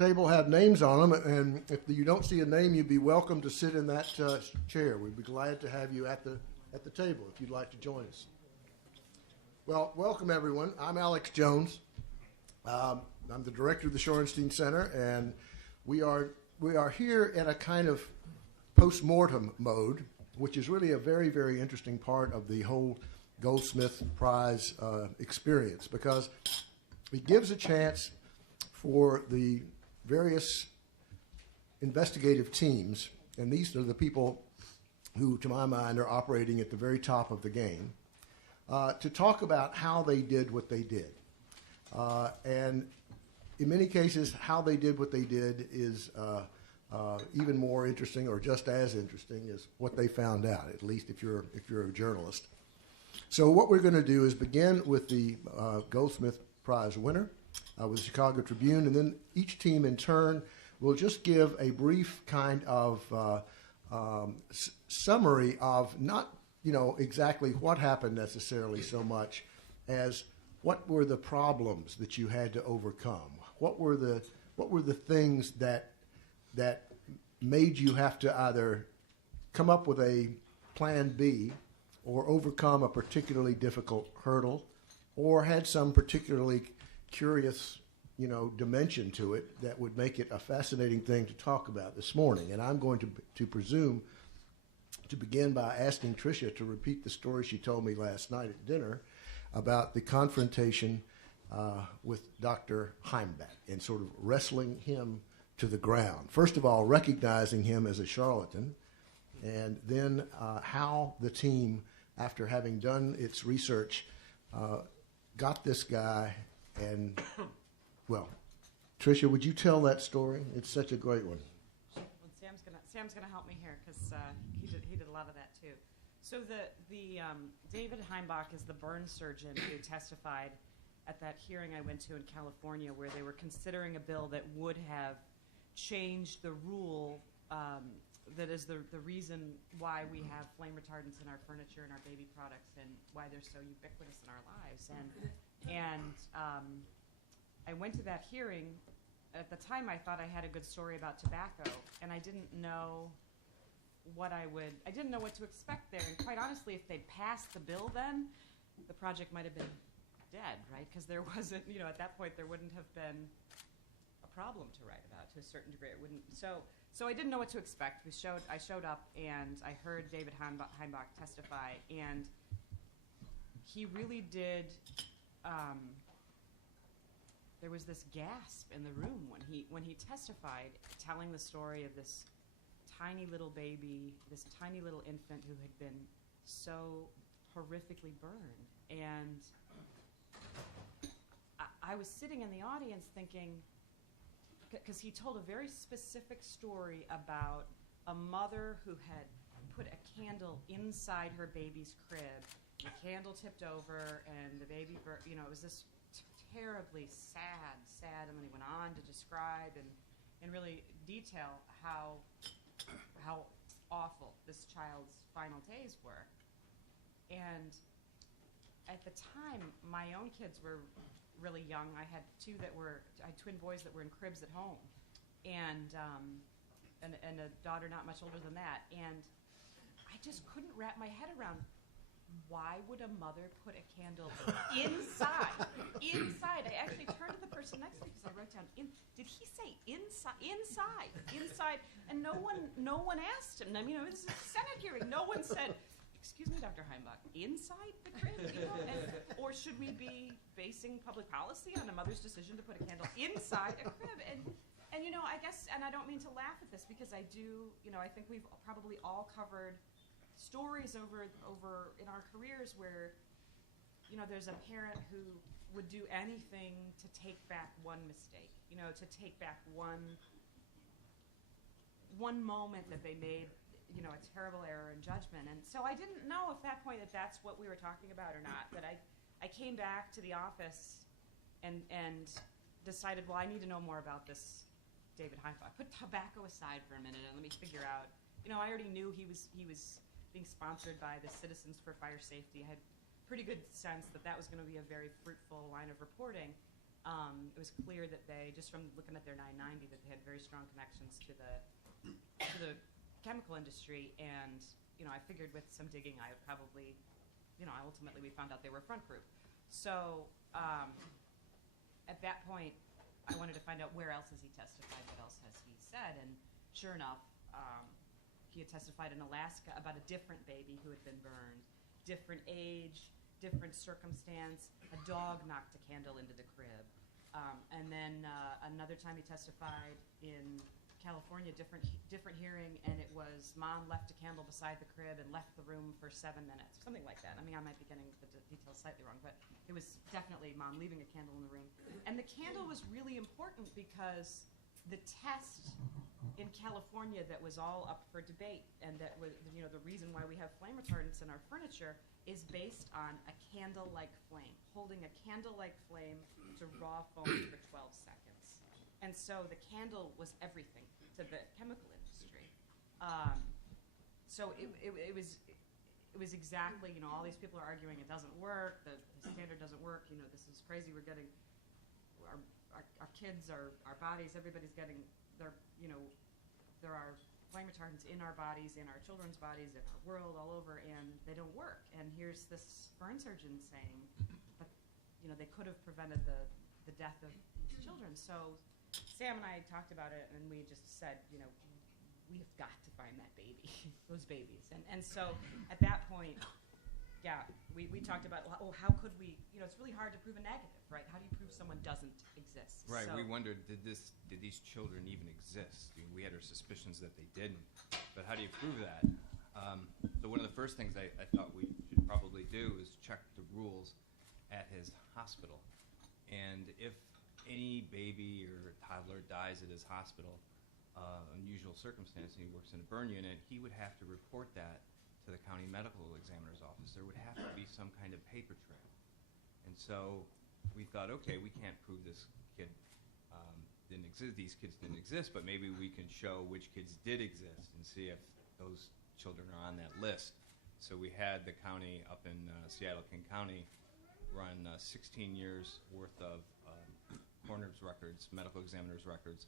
Table have names on them, and if you don't see a name, you'd be welcome to sit in that chair. We'd be glad to have you at the table if you'd like to join us. Well, welcome everyone. I'm Alex Jones. I'm the director of the Shorenstein Center, and we are here in a kind of post-mortem mode, which is really a very, very interesting part of the whole Goldsmith Prize experience, because it gives a chance for the various investigative teams, and these are the people who, to my mind, are operating at the very top of the game, to talk about how they did what they did. And in many cases, how they did what they did is even more interesting, or just as interesting as what they found out, at least if you're a journalist. So what we're going to do is begin with the Goldsmith Prize winner, with the Chicago Tribune, and then each team in turn will just give a brief kind of summary of not exactly what happened necessarily so much as what were the problems that you had to overcome. What were the things that made you have to either come up with a plan B or overcome a particularly difficult hurdle, or had some particularly curious, dimension to it that would make it a fascinating thing to talk about this morning. And I'm going to presume to begin by asking Tricia to repeat the story she told me last night at dinner about the confrontation with Dr. Heimbach and sort of wrestling him to the ground. First of all, recognizing him as a charlatan, and then how the team, after having done its research, got this guy. And, well, Tricia, would you tell that story? It's such a great one. Well, Sam's gonna help me here because he did a lot of that too. So the David Heimbach is the burn surgeon who testified at that hearing I went to in California, where they were considering a bill that would have changed the rule that is the reason why we have flame retardants in our furniture and our baby products, and why they're so ubiquitous in our lives. And I went to that hearing. At the time, I thought I had a good story about tobacco, and I didn't know what to expect there. And quite honestly, if they'd passed the bill then, the project might have been dead, right? Because there wasn't, at that point, there wouldn't have been a problem to write about to a certain degree. It wouldn't. So I didn't know what to expect. I showed up, and I heard David Heimbach testify, and he really did. There was this gasp in the room when he testified, telling the story of this tiny little baby, this tiny little infant who had been so horrifically burned. And I was sitting in the audience thinking, because he told a very specific story about a mother who had put a candle inside her baby's crib. The candle tipped over, and the baby, it was this terribly sad, and then he went on to describe and really detail how awful this child's final days were. And at the time, my own kids were really young. I had twin boys that were in cribs at home, and a daughter not much older than that. And I just couldn't wrap my head around, why would a mother put a candle inside? Inside. I actually turned to the person next to me because I wrote down, did he say inside? Inside. And no one asked him. I mean, this is a Senate hearing. No one said, excuse me, Dr. Heimbach, inside the crib? Or should we be basing public policy on a mother's decision to put a candle inside a crib? And I guess, and I don't mean to laugh at this, because I do, I think we've probably all covered stories over in our careers where, there's a parent who would do anything to take back one mistake, to take back one moment that they made, a terrible error in judgment. And so I didn't know at that point that that's what we were talking about or not. But I came back to the office and decided, well, I need to know more about this David Heimbach. Put tobacco aside for a minute and let me figure out. I already knew he was being sponsored by the Citizens for Fire Safety. I had pretty good sense that was going to be a very fruitful line of reporting. It was clear that they, just from looking at their 990, that they had very strong connections to the chemical industry. And I figured with some digging, I would probably, ultimately we found out they were front group. So at that point, I wanted to find out where else has he testified, what else has he said, and sure enough, he had testified in Alaska about a different baby who had been burned, different age, different circumstance. A dog knocked a candle into the crib. And then another time he testified in California, different hearing, and it was mom left a candle beside the crib and left the room for 7 minutes, something like that. I mean, I might be getting the details slightly wrong, but it was definitely mom leaving a candle in the room. And the candle was really important because the test in California that was all up for debate, and that was, the reason why we have flame retardants in our furniture is based on a candle-like flame, holding a candle-like flame to raw foam for 12 seconds. And so the candle was everything to the chemical industry. So it was exactly, all these people are arguing it doesn't work, the standard doesn't work, this is crazy, we're getting, our kids, our bodies, everybody's getting, there are flame retardants in our bodies, in our children's bodies, in our world, all over, and they don't work. And here's this burn surgeon saying, but, they could have prevented the death of these children. So Sam and I talked about it, and we just said, we've got to find that baby, those babies. And so at that point, yeah, we talked about, how could we, it's really hard to prove a negative, right? How do you prove someone doesn't exist? Right, So, we wondered, did these children even exist? We had our suspicions that they didn't, but how do you prove that? So one of the first things I thought we should probably do is check the rules at his hospital. And if any baby or toddler dies at his hospital, unusual circumstance, and he works in a burn unit, he would have to report that to the county medical examiner's office. There would have to be some kind of paper trail. And so we thought, okay, we can't prove this kid didn't exist, these kids didn't exist, but maybe we can show which kids did exist and see if those children are on that list. So we had the county up in Seattle, King County, run 16 years worth of coroner's records, medical examiner's records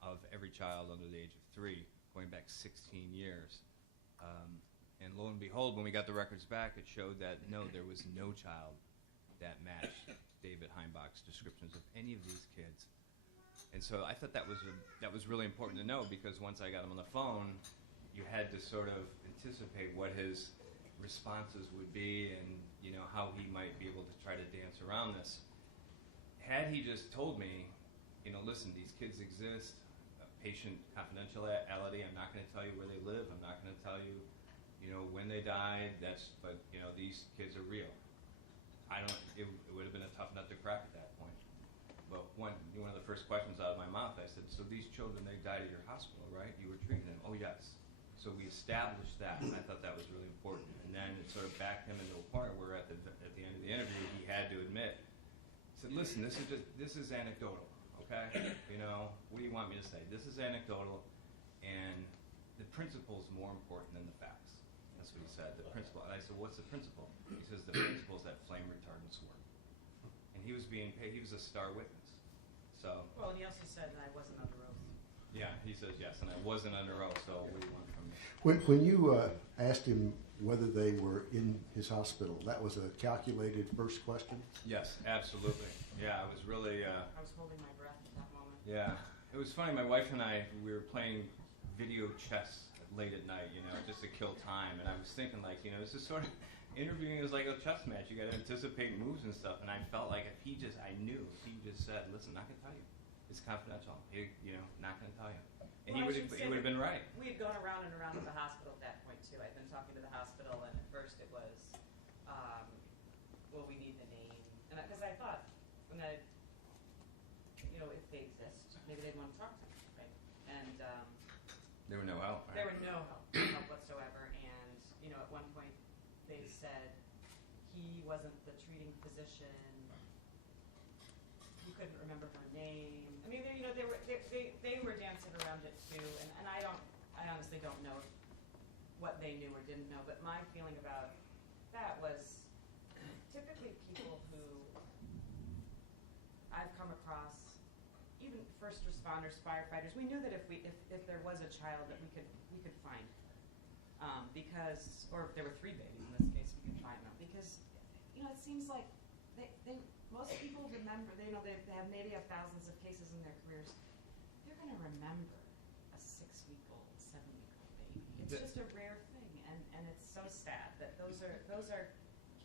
of every child under the age of 3, going back 16 years. And lo and behold, when we got the records back, it showed that no, there was no child that matched David Heimbach's descriptions of any of these kids. And so I thought that was really important to know, because once I got him on the phone, you had to sort of anticipate what his responses would be, and how he might be able to try to dance around this. Had he just told me, listen, these kids exist, patient confidentiality, I'm not going to tell you where they live, I'm not going to tell you when they died, but these kids are real. It would have been a tough nut to crack at that point. But one of the first questions out of my mouth, I said, so these children, they died at your hospital, right? You were treating them? Oh, yes. So we established that, and I thought that was really important. And then it sort of backed him into a corner where at the end of the interview, he had to admit, he said, listen, this is anecdotal, okay? What do you want me to say? This is anecdotal, and the principle is more important than the facts. That's what he said, the principle. And I said, what's the principle? He says, the principle is that flame retardants work. And he was being paid, he was a star witness. So. Well, and he also said that I wasn't under oath. Yeah, he says yes, and I wasn't under oath, so what do you want from me? When you asked him whether they were in his hospital, that was a calculated first question? Yes, absolutely. Yeah, I was really... I was holding my breath at that moment. Yeah. It was funny, my wife and I, we were playing video chess late at night, just to kill time, and I was thinking, this is sort of... Interviewing is like a chess match. You got to anticipate moves and stuff, and I felt like if he just said, listen, not going to tell you. It's confidential. Not going to tell you. And Well, he would have been right. We had gone around and around at the hospital at that point, too. I'd been talking to the hospital, and at first it was, we need the name. And because I thought, if they exist, maybe they'd want to talk to me, right? And There were no help. Right? there were no help whatsoever. And, at one point they said he wasn't the treating physician. He couldn't remember her name. I mean, they were dancing around it too, and I honestly don't know what they knew or didn't know, but my feeling about that was typically people who, I've come across, even first responders, firefighters, we knew that if there was a child that we could find, because, or if there were 3 babies in this case, we could find them, because, you know, it seems like most people remember, they have maybe have thousands of cases in their careers. They're going to remember a 6-week-old, 7-week-old baby. It's just a rare thing, and it's so sad that those are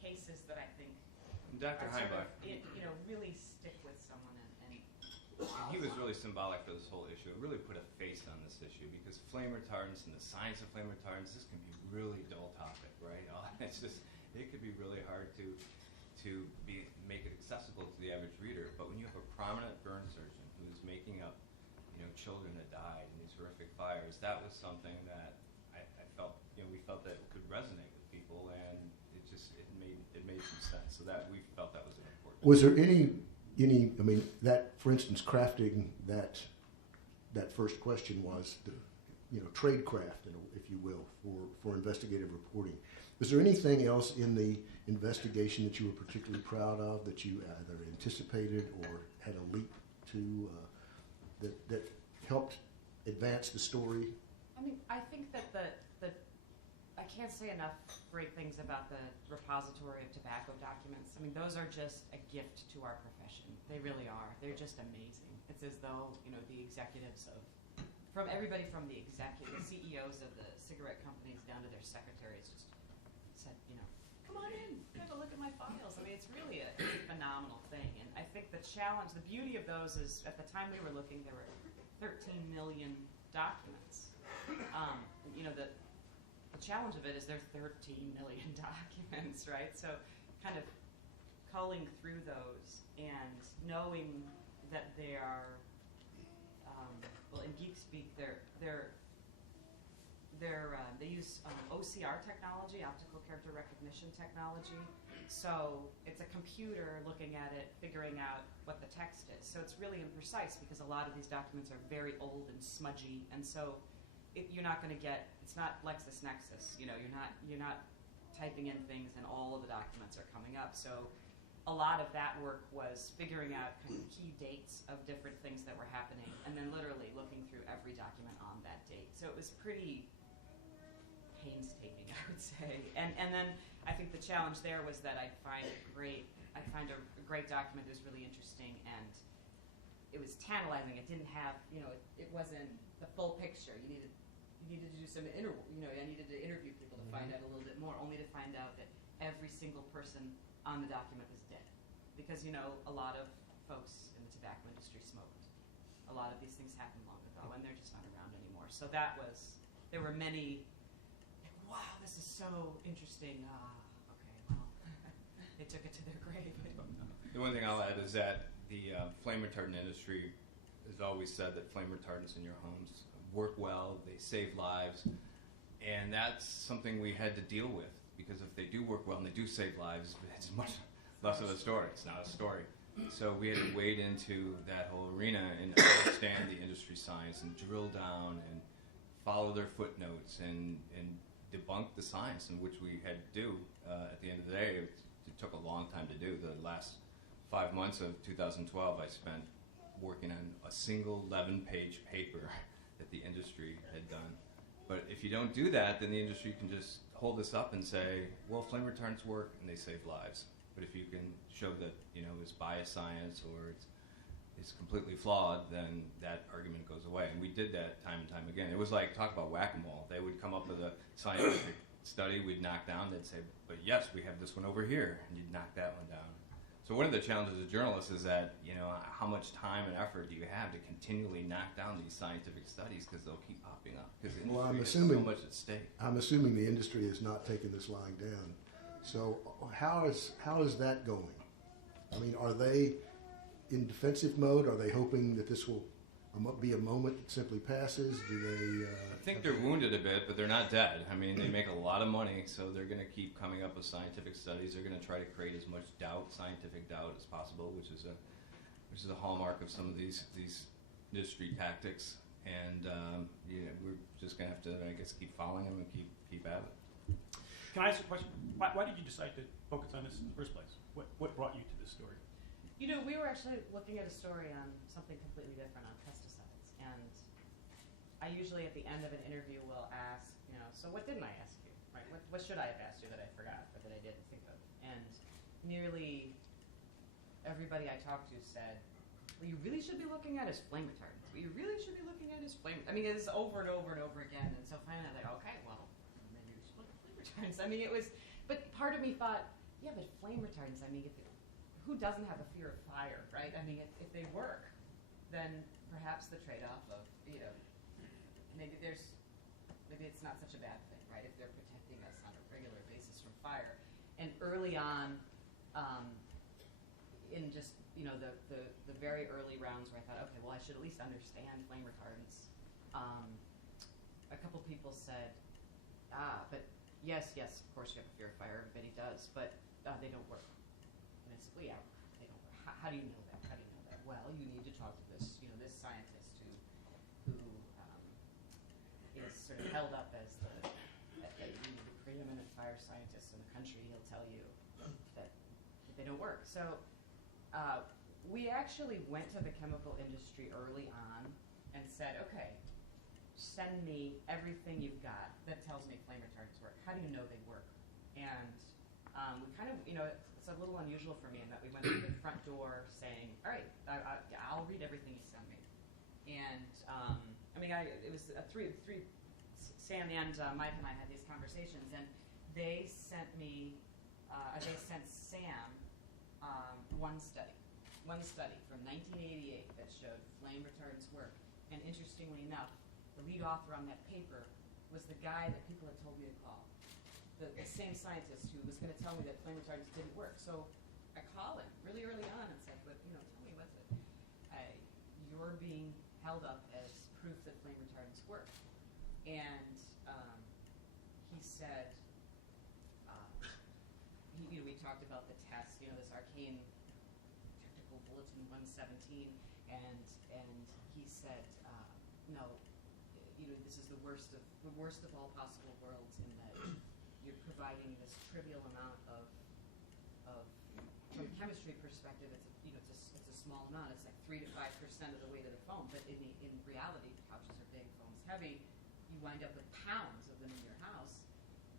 cases that I think Dr. are sort of, Heimbach, really stick with someone and he was really symbolic for this whole issue. It really put a face on this issue because flame retardants and the science of flame retardants, this can be really dull topic, right? It's just, it could be really hard to make it accessible to the average reader. But when you have a prominent burn surgeon who is making up, children that died in these horrific fires, that was something that I felt, we felt that it could resonate with people, and it made some sense. So that we felt that was an important. Was there any, I mean, that, for instance, crafting that first question was the, tradecraft, if you will, for investigative reporting. Was there anything else in the investigation that you were particularly proud of, that you either anticipated or had a leap to, that helped advance the story? I mean, I think that I can't say enough great things about the repository of tobacco documents. I mean, those are just a gift to our profession. They really are. They're just amazing. It's as though, the executives from everybody from the CEOs of the cigarette companies down to their secretaries just said, come on in, have a look at my files. I mean, it's really a phenomenal thing. And I think the challenge, the beauty of those is, at the time we were looking, there were 13 million documents. The challenge of it is there are 13 million documents, right? So kind of culling through those and knowing that they are, well, in geek speak, they use OCR technology, optical character recognition technology. So it's a computer looking at it, figuring out what the text is. So it's really imprecise because a lot of these documents are very old and smudgy, and so you're not going to get. It's not LexisNexis. You're not typing in things and all of the documents are coming up. So a lot of that work was figuring out kind of key dates of different things that were happening, and then literally looking through every document on that date. So it was pretty painstaking, I would say. And then I think the challenge there was that I'd find a great document that was really interesting, and it was tantalizing. It didn't have, it wasn't the full picture. You needed to do some I needed to interview people to find out a little bit more, only to find out that every single person on the document was dead. Because, a lot of folks in the tobacco industry smoked. A lot of these things happened long ago, and they're just not around anymore. So there were many, like, wow, this is so interesting. Okay, well, they took it to their grave. The one thing I'll add is that the flame retardant industry has always said that flame retardants in your homes work well, they save lives, and that's something we had to deal with, because if they do work well and they do save lives, it's much less of a story. It's not a story. So we had to wade into that whole arena and understand the industry science and drill down and follow their footnotes and debunk the science, in which we had to do. At the end of the day, it took a long time to do. The last 5 months of 2012 I spent working on a single 11-page paper that the industry had done. But if you don't do that, then the industry can just hold this up and say, well, flame retardants work and they save lives. But if you can show that, it's biased science or it's completely flawed, then that argument goes away. And we did that time and time again. It was like, talk about whack-a-mole. They would come up with a scientific study we'd knock down. They'd say, but yes, we have this one over here. And you'd knock that one down. So one of the challenges of journalists is that, how much time and effort do you have to continually knock down these scientific studies, because they'll keep popping up. Because the industry has so much at stake. I'm assuming the industry is not taking this lying down. So how is that going? I mean, are they in defensive mode? Are they hoping that this will be a moment that simply passes? Do they? I think they're wounded a bit, but they're not dead. I mean, they make a lot of money, so they're going to keep coming up with scientific studies. They're going to try to create as much scientific doubt as possible, which is a hallmark of some of these industry tactics. And we're just going to have to, I guess, keep following them and keep at it. Can I ask a question? Why did you decide to focus on this in the first place? What brought you to this story? You know, we were actually looking at a story on something completely different, on pesticides. And I usually at the end of an interview will ask, you know, so what didn't I ask you? Right? What should I have asked you that I forgot or that I didn't think of? And nearly everybody I talked to said, what you really should be looking at is flame retardants. What you really should be looking at is flame. I mean, it's over and over and over again. And so finally I was like, okay, well, maybe we should look at flame retardants. I mean, it was, but part of me thought, yeah, but flame retardants, I mean, who doesn't have a fear of fire, right? I mean, if they work, then perhaps the trade-off of, you know, maybe it's not such a bad thing, right? If they're protecting us on a regular basis from fire. And early on, in just, you know, the very early rounds where I thought, okay, well, I should at least understand flame retardants. A couple people said, but yes, of course you have a fear of fire, everybody does, but they don't work. And I said, well, yeah, they don't work. How do you know that? How do you know that? Well, you need to talk to this scientist who is sort of held up as the preeminent fire scientist in the country. He'll tell you that they don't work. So we actually went to the chemical industry early on and said, okay, send me everything you've got that tells me flame retardants work. How do you know they work? And we kind of, you know, it's a little unusual for me in that we went to the front door saying, all right, I'll read everything you send me. And I mean, it was Sam and Mike and I had these conversations, and they sent me, they sent Sam one study from 1988 that showed flame retardants work. And interestingly enough, the lead author on that paper was the guy that people had told me to call. The same scientist who was going to tell me that flame retardants didn't work. So I called him really early on and said, but, you know, tell me what's it. You're being held up as proof that flame retardants work. And he said, we talked about the test, you know, this arcane technical bulletin 117, and he said, no, you know, this is the worst of all possible worlds in that you're providing this trivial amount of from a chemistry perspective, it's a small amount. It's like 3 to 5% of the weight of the foam, but in reality, couches are big, foam's heavy. You wind up with pounds of them in your house.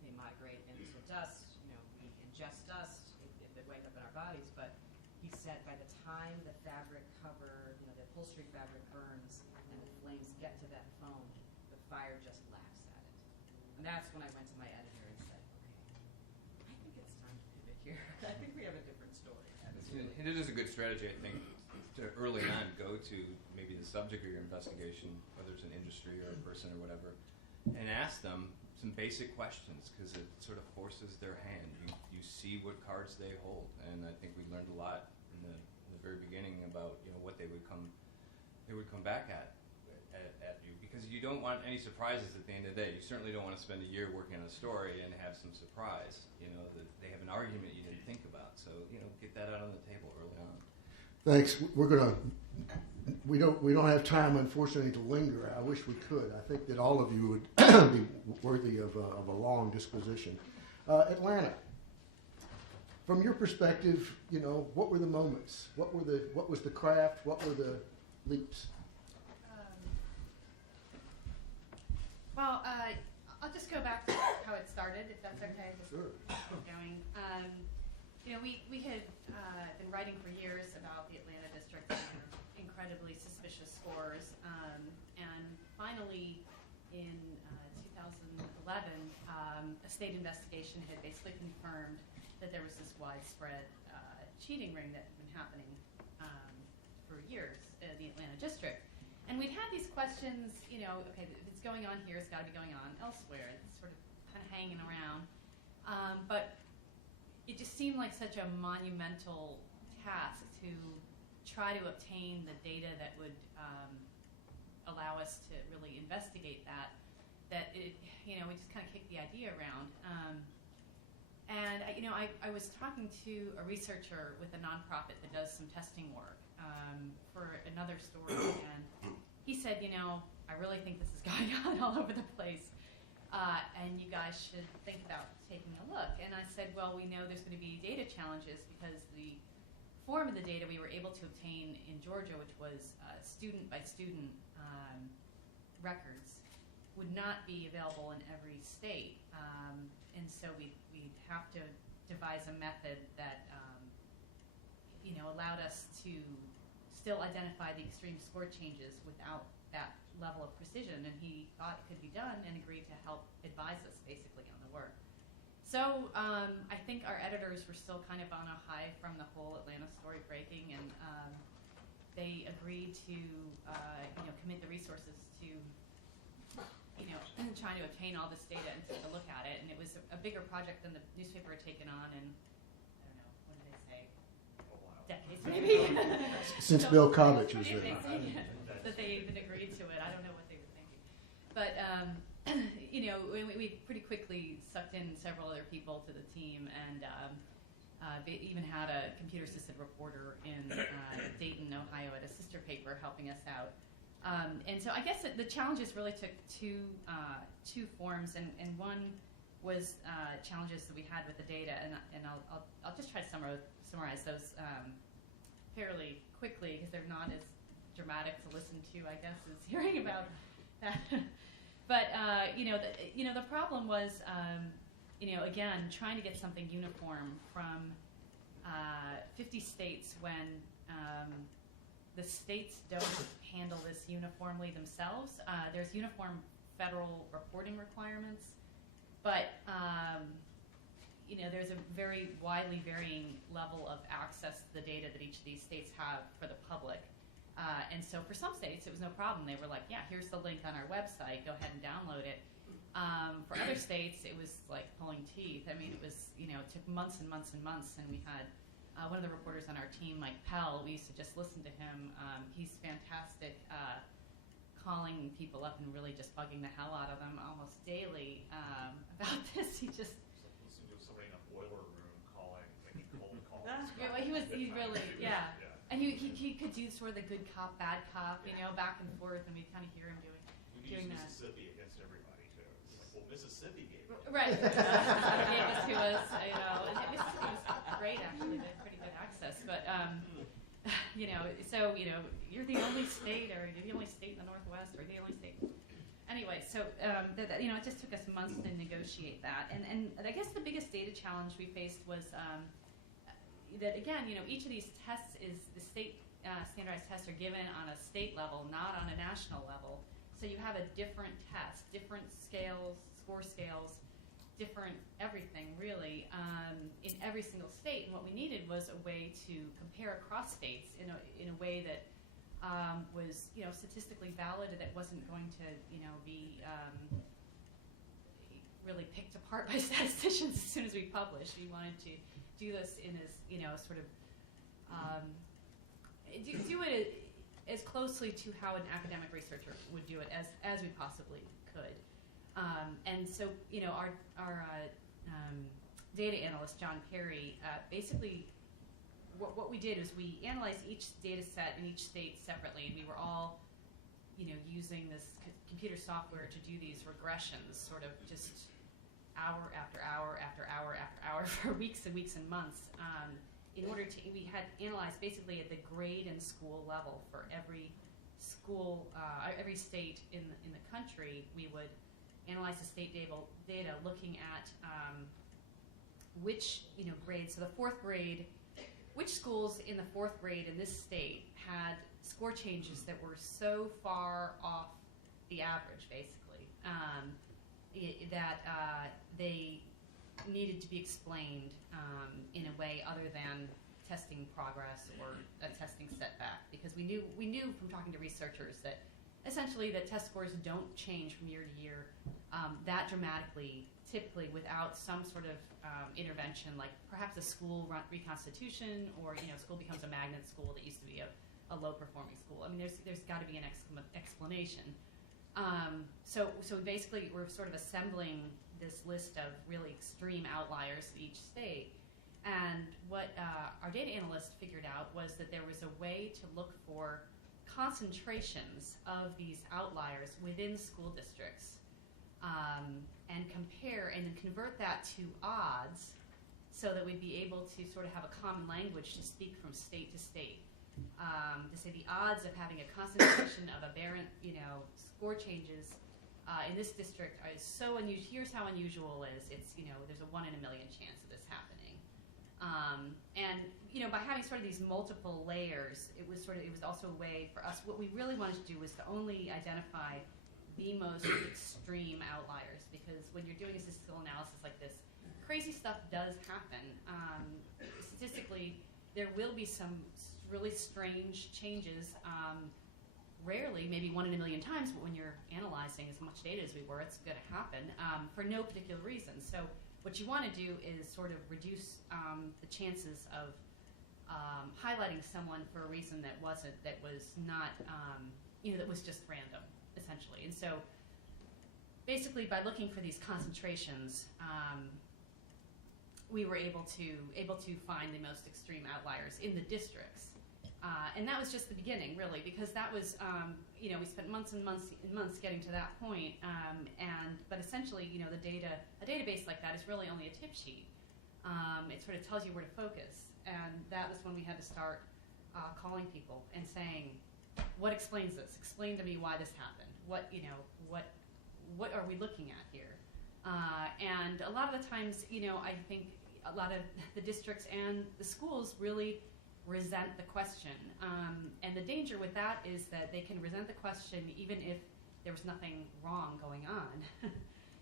They migrate into dust. You know, we ingest dust. They wind up in our bodies. But he said by the time the fabric cover, you know, the upholstery fabric burns and the flames get to that foam, the fire just laughs at it. And that's when I went to my editor and said, okay, I think it's time to pivot here. I think we have a different story. And it is a good strategy, I think, to early on go to maybe the subject of your investigation, whether it's an industry or a person or whatever, and ask them some basic questions, because it sort of forces their hand. You see what cards they hold, and I think we learned a lot in the very beginning about, you know, what they would come back at you, because you don't want any surprises at the end of the day. You certainly don't want to spend a year working on a story and have some surprise, you know, that they have an argument you didn't think about. So, you know, get that out on the table early on. Thanks. We don't have time, unfortunately, to linger. I wish we could. I think that all of you would be worthy of a long disposition. Atlanta, from your perspective, you know, what were the moments? What was the craft? What were the leaps? Well, I'll just go back to how it started, if that's okay. Just Sure. keep going. You know, we had been writing for years about the Atlanta district and their incredibly suspicious scores, and finally, in 2011, a state investigation had basically confirmed that there was this widespread cheating ring that had been happening for years in the Atlanta district. And we'd had these questions, you know, okay, if it's going on here, it's got to be going on elsewhere. It's sort of kind of hanging around. But it just seemed like such a monumental task to try to obtain the data that would allow us to really investigate that it, you know, we just kind of kicked the idea around. And I was talking to a researcher with a nonprofit that does some testing work for another story, and he said, you know, I really think this is going on all over the place, and you guys should think about taking a look. And I said, well, we know there's going to be data challenges because the form of the data we were able to obtain in Georgia, which was student by student records, would not be available in every state. And so we'd have to devise a method that allowed us to still identify the extreme score changes without that level of precision. And he thought it could be done and agreed to help advise us basically on the work. So I think our editors were still kind of on a high from the whole Atlanta story breaking, and they agreed to commit the resources to trying to obtain all this data and take a look at it. And it was a bigger project than the newspaper had taken on in, I don't know, what did they say? A while. Decades maybe. Since Bill Kovich was there. there. That they even agreed to it. I don't know what they were thinking. But, we pretty quickly sucked in several other people to the team, and they even had a computer-assisted reporter in Dayton, Ohio at a sister paper helping us out. And so I guess the challenges really took two forms, and one was challenges that we had with the data, and I'll just try to summarize those fairly quickly because they're not as dramatic to listen to, I guess, as hearing about that. But the problem was again trying to get something uniform from 50 states when the states don't handle this uniformly themselves. There's uniform federal reporting requirements, but there's a very widely varying level of access to the data that each of these states have for the public. And so for some states, it was no problem. They were like, yeah, here's the link on our website. Go ahead and download it. For other states, it was like pulling teeth. I mean, it was, it took months and months and months, and we had one of the reporters on our team, Mike Pell, we used to just listen to him. He's fantastic, calling people up and really just bugging the hell out of them almost daily about this. He just... Listen to somebody in a boiler room calling, making cold calls. Yeah, well, he really, yeah. And he could do sort of the good cop, bad cop, back and forth, and we kind of hear him doing We that. Mississippi against everybody, too. It's like, well, Mississippi gave it. Right. Gave this to us, and Mississippi was great, actually. They had pretty good access. But, so, you're the only state, or you're the only state in the Northwest, or the only state. Anyway, so, it just took us months to negotiate that. And I guess the biggest data challenge we faced was that, again, each of these tests the state standardized tests are given on a state level, not on a national level. So you have a different test, different scales, score scales, different everything, really, in every single state. And what we needed was a way to compare across states in a way that was, statistically valid, that wasn't going to, be really picked apart by statisticians as soon as we published. We wanted to do this in as, sort of do it as closely to how an academic researcher would do it as we possibly could. And so, our data analyst, John Perry, basically what we did is we analyzed each data set in each state separately, and we were all, using this computer software to do these regressions, sort of just hour after hour after hour after hour for weeks and weeks and months. In order to, we had analyzed basically at the grade and school level for every school, every state in the country. We would analyze the state data looking at which grades. So the fourth grade, which schools in the fourth grade in this state had score changes that were so far off the average, basically, that they needed to be explained in a way other than testing progress or a testing setback, because we knew from talking to researchers that essentially the test scores don't change from year to year that dramatically, typically without some sort of intervention, like perhaps a school reconstitution, or school becomes a magnet school that used to be a low performing school. I mean, there's got to be an explanation. So basically we're sort of assembling this list of really extreme outliers in each state. And what our data analyst figured out was that there was a way to look for concentrations of these outliers within school districts, and compare and then convert that to odds so that we'd be able to sort of have a common language to speak from state to state. To say the odds of having a concentration of aberrant, score changes in this district is so unusual. Here's how unusual it is. It's, there's a 1 in a million chance of this happening. And by having sort of these multiple layers, it was also a way for us. What we really wanted to do was to only identify the most extreme outliers, because when you're doing a statistical analysis like this, crazy stuff does happen. Statistically, there will be some really strange changes. Rarely, maybe 1 in a million times, but when you're analyzing as much data as we were, it's going to happen for no particular reason. So what you want to do is sort of reduce the chances of highlighting someone for a reason that was not, that was just random, essentially. And so basically by looking for these concentrations, we were able to find the most extreme outliers in the districts. And that was just the beginning, really, because that was, we spent months and months and months getting to that point. But essentially, a database like that is really only a tip sheet. It sort of tells you where to focus. And that was when we had to start calling people and saying, what explains this? Explain to me why this happened. What are we looking at here? And a lot of the times, I think a lot of the districts and the schools really resent the question. And the danger with that is that they can resent the question even if there was nothing wrong going on.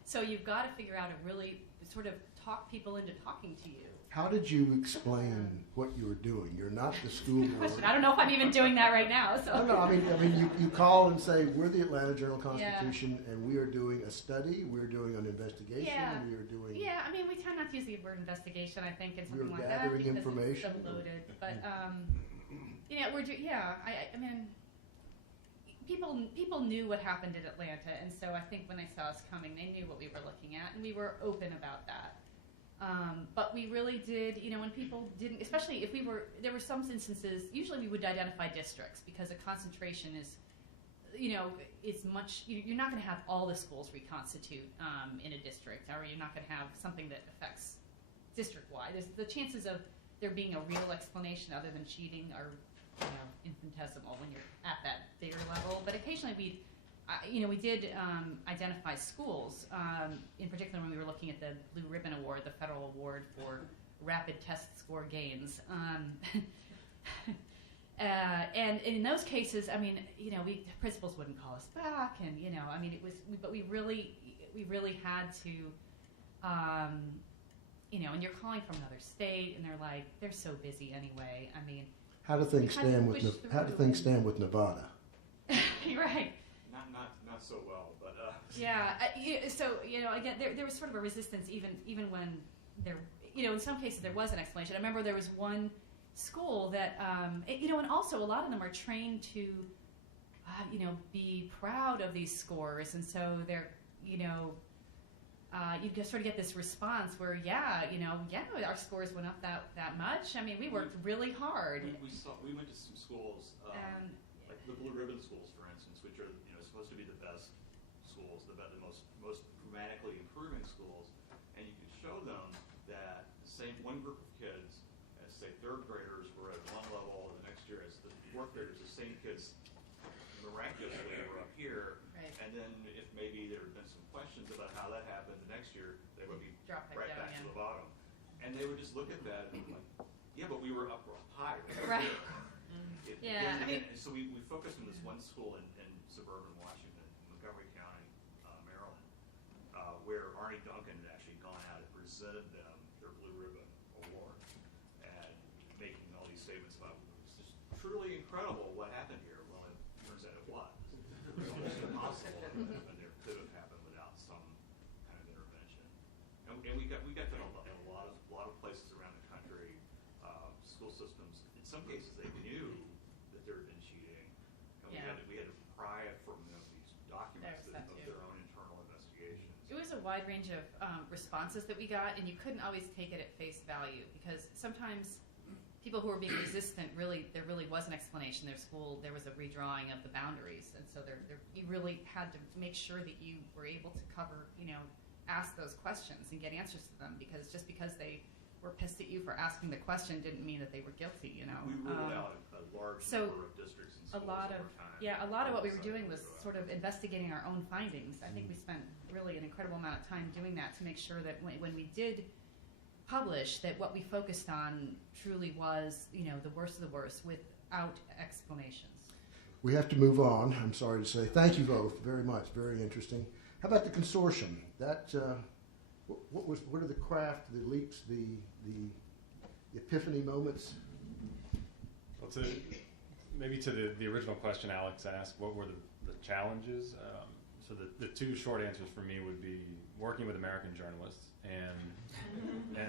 So you've got to figure out a really sort of talk people into talking to you. How did you explain what you were doing? You're not the school board. I don't know if I'm even doing that right now. So. No, I mean, you call and say, we're the Atlanta Journal-Constitution, and we are doing a study, we're doing an investigation, and we are doing... Yeah, I mean, we tend not to use the word investigation, I think, and something like that. We're gathering information. It's so loaded. But, I mean, people knew what happened in Atlanta, and so I think when they saw us coming, they knew what we were looking at, and we were open about that. But we really did, when people didn't, especially if there were some instances, usually we would identify districts because a concentration is, it's much, you're not going to have all the schools reconstitute in a district, or you're not going to have something that affects district-wide. The chances of there being a real explanation other than cheating are, infinitesimal when you're at that bigger level. But occasionally we did identify schools, in particular when we were looking at the Blue Ribbon Award, the federal award for rapid test score gains. And in those cases, I mean, principals wouldn't call us back, and but we really had to, and you're calling from another state, and they're so busy anyway. I mean, how do things stand with Nevada? You're right. Not so well, but yeah. So again, there was sort of a resistance even when there, in some cases there was an explanation. I remember there was one school that, and also a lot of them are trained to, be proud of these scores, and so they're, you just sort of get this response where, our scores went up that much. I mean, we worked really hard. We went to some schools, like the Blue Ribbon schools, for instance, which are supposed to be the best schools, the most dramatically improving schools, and you can show them that the same one group of kids, as say third graders, were at one level, and the next year as the fourth graders, the same kids miraculously were up here. Right. And then if maybe there had been some questions about how that happened, the next year they would be Drop right down back again. to the bottom, and they would just look at that and be like, yeah, but we were up high. Right. And so we focused on this one school in suburban Washington, Montgomery County, Maryland, where Arnie Duncan had actually gone out and presented them their Blue Ribbon Award, and making all these statements about it's just truly incredible what happened here. Well, it turns out it was. It was almost impossible, and there could have happened without some kind of intervention. And we got to know a lot of places around the country, school systems. In some cases, they knew that there had been cheating, and we had to pry from them these documents of their own internal investigations. It was a wide range of responses that we got, and you couldn't always take it at face value, because sometimes people who were being resistant, there really was an explanation. There was a redrawing of the boundaries, and so you really had to make sure that you were able to cover, ask those questions and get answers to them, because just because they were pissed at you for asking the question didn't mean that they were guilty, you know. We ruled out a large so number of districts and a schools lot of over time. yeah, a lot of what we were Decided doing to was go out. sort of investigating our own findings. I think we spent really an incredible amount of time doing that to make sure that when we did publish, that what we focused on truly was, you know, the worst of the worst without explanations. We have to move on. I'm sorry to say. Thank you both very much. Very interesting. How about the consortium? That what are the craft, the leaps, the epiphany moments? Well, maybe to the original question Alex asked, what were the challenges? So the two short answers for me would be working with American journalists, and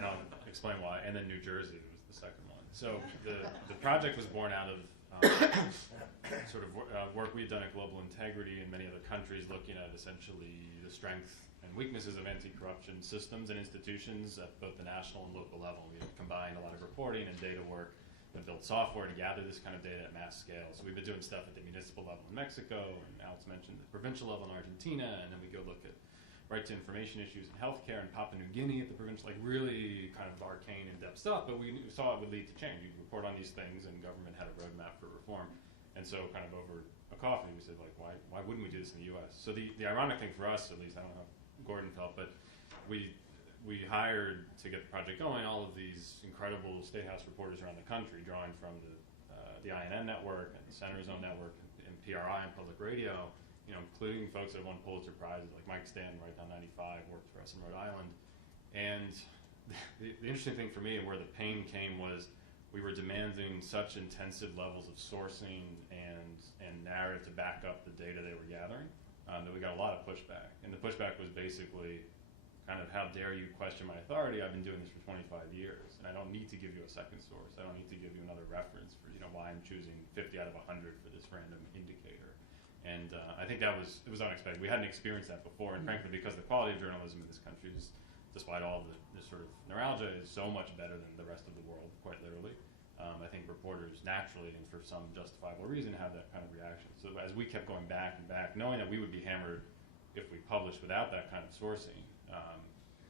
I'll explain why, and then New Jersey was the second one. So the project was born out of work we had done at Global Integrity in many other countries, looking at essentially the strength and weaknesses of anti-corruption systems and institutions at both the national and local level. We had combined a lot of reporting and data work and built software to gather this kind of data at mass scale. So we've been doing stuff at the municipal level in Mexico, and Alex mentioned the provincial level in Argentina, and then we go look at right to information issues in healthcare in Papua New Guinea at the provincial, like really kind of arcane, in-depth stuff, but we saw it would lead to change. You report on these things, and government had a roadmap for reform. And so kind of over a coffee, we said, like, why wouldn't we do this in the U.S.? So the ironic thing for us, at least, I don't know how Gordon felt, but we hired, to get the project going, all of these incredible State House reporters around the country, drawing from the INN network and the Center Zone network and PRI and public radio, you know, including folks that have won Pulitzer Prizes, like Mike Stanton, right down 95, worked for us in Rhode Island. And the interesting thing for me, and where the pain came, was we were demanding such intensive levels of sourcing and narrative to back up the data they were gathering, that we got a lot of pushback. And the pushback was basically kind of, how dare you question my authority? I've been doing this for 25 years, and I don't need to give you a second source. I don't need to give you another reference for, you know, why I'm choosing 50 out of 100 for this random indicator. And I think it was unexpected. We hadn't experienced that before, and frankly, because the quality of journalism in this country is, despite all the sort of neuralgia, is so much better than the rest of the world, quite literally. I think reporters naturally, and for some justifiable reason, have that kind of reaction. So as we kept going back and back, knowing that we would be hammered if we published without that kind of sourcing,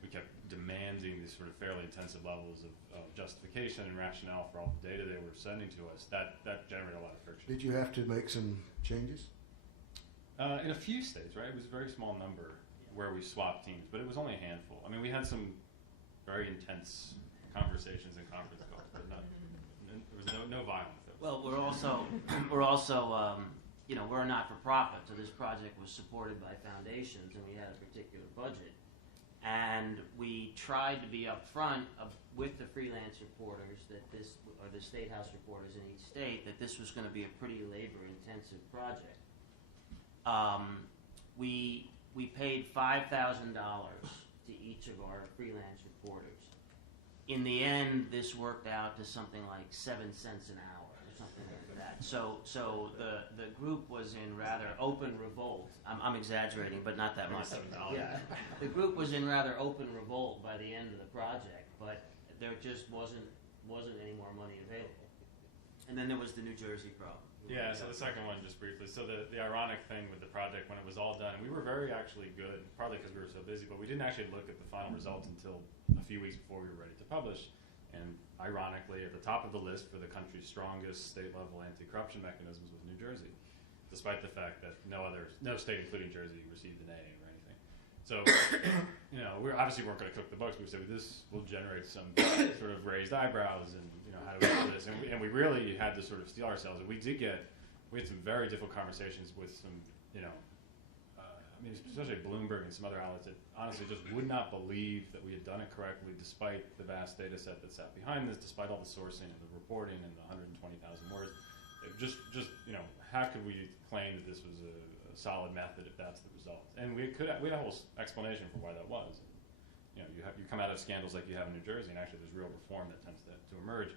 we kept demanding these sort of fairly intensive levels of justification and rationale for all the data they were sending to us. That generated a lot of friction. Did you have to make some changes? In a few states, right? It was a very small number where we swapped teams, but it was only a handful. I mean, we had some very intense conversations and conference calls, but there was no violence. Well, we're also, you know, we're a not-for-profit, so this project was supported by foundations, and we had a particular budget. And we tried to be upfront with the freelance reporters that this, or the State House reporters in each state, that this was going to be a pretty labor-intensive project. We paid $5,000 to each of our freelance reporters. In the end, this worked out to something like 7 cents an hour or something like that. So the group was in rather open revolt. I'm exaggerating, but not that much. Yeah. The group was in rather open revolt by the end of the project, but there just wasn't any more money available. And then there was the New Jersey problem. Yeah, so the second one, just briefly. So the ironic thing with the project, when it was all done, we were very actually good, partly because we were so busy, but we didn't actually look at the final results until a few weeks before we were ready to publish. And ironically, at the top of the list for the country's strongest state-level anti-corruption mechanisms was New Jersey, despite the fact that no state, including Jersey, received an A or anything. So, you know, we obviously weren't going to cook the books. We said, this will generate some sort of raised eyebrows, and, you know, how do we do this? And we really had to sort of steel ourselves. And we had some very difficult conversations with some, you know, I mean, especially Bloomberg and some other outlets that honestly just would not believe that we had done it correctly, despite the vast data set that sat behind this, despite all the sourcing and the reporting and the 120,000 words. It just, you know, how could we claim that this was a solid method if that's the result? And we had a whole explanation for why that was. You know, you come out of scandals like you have in New Jersey, and actually there's real reform that tends to emerge.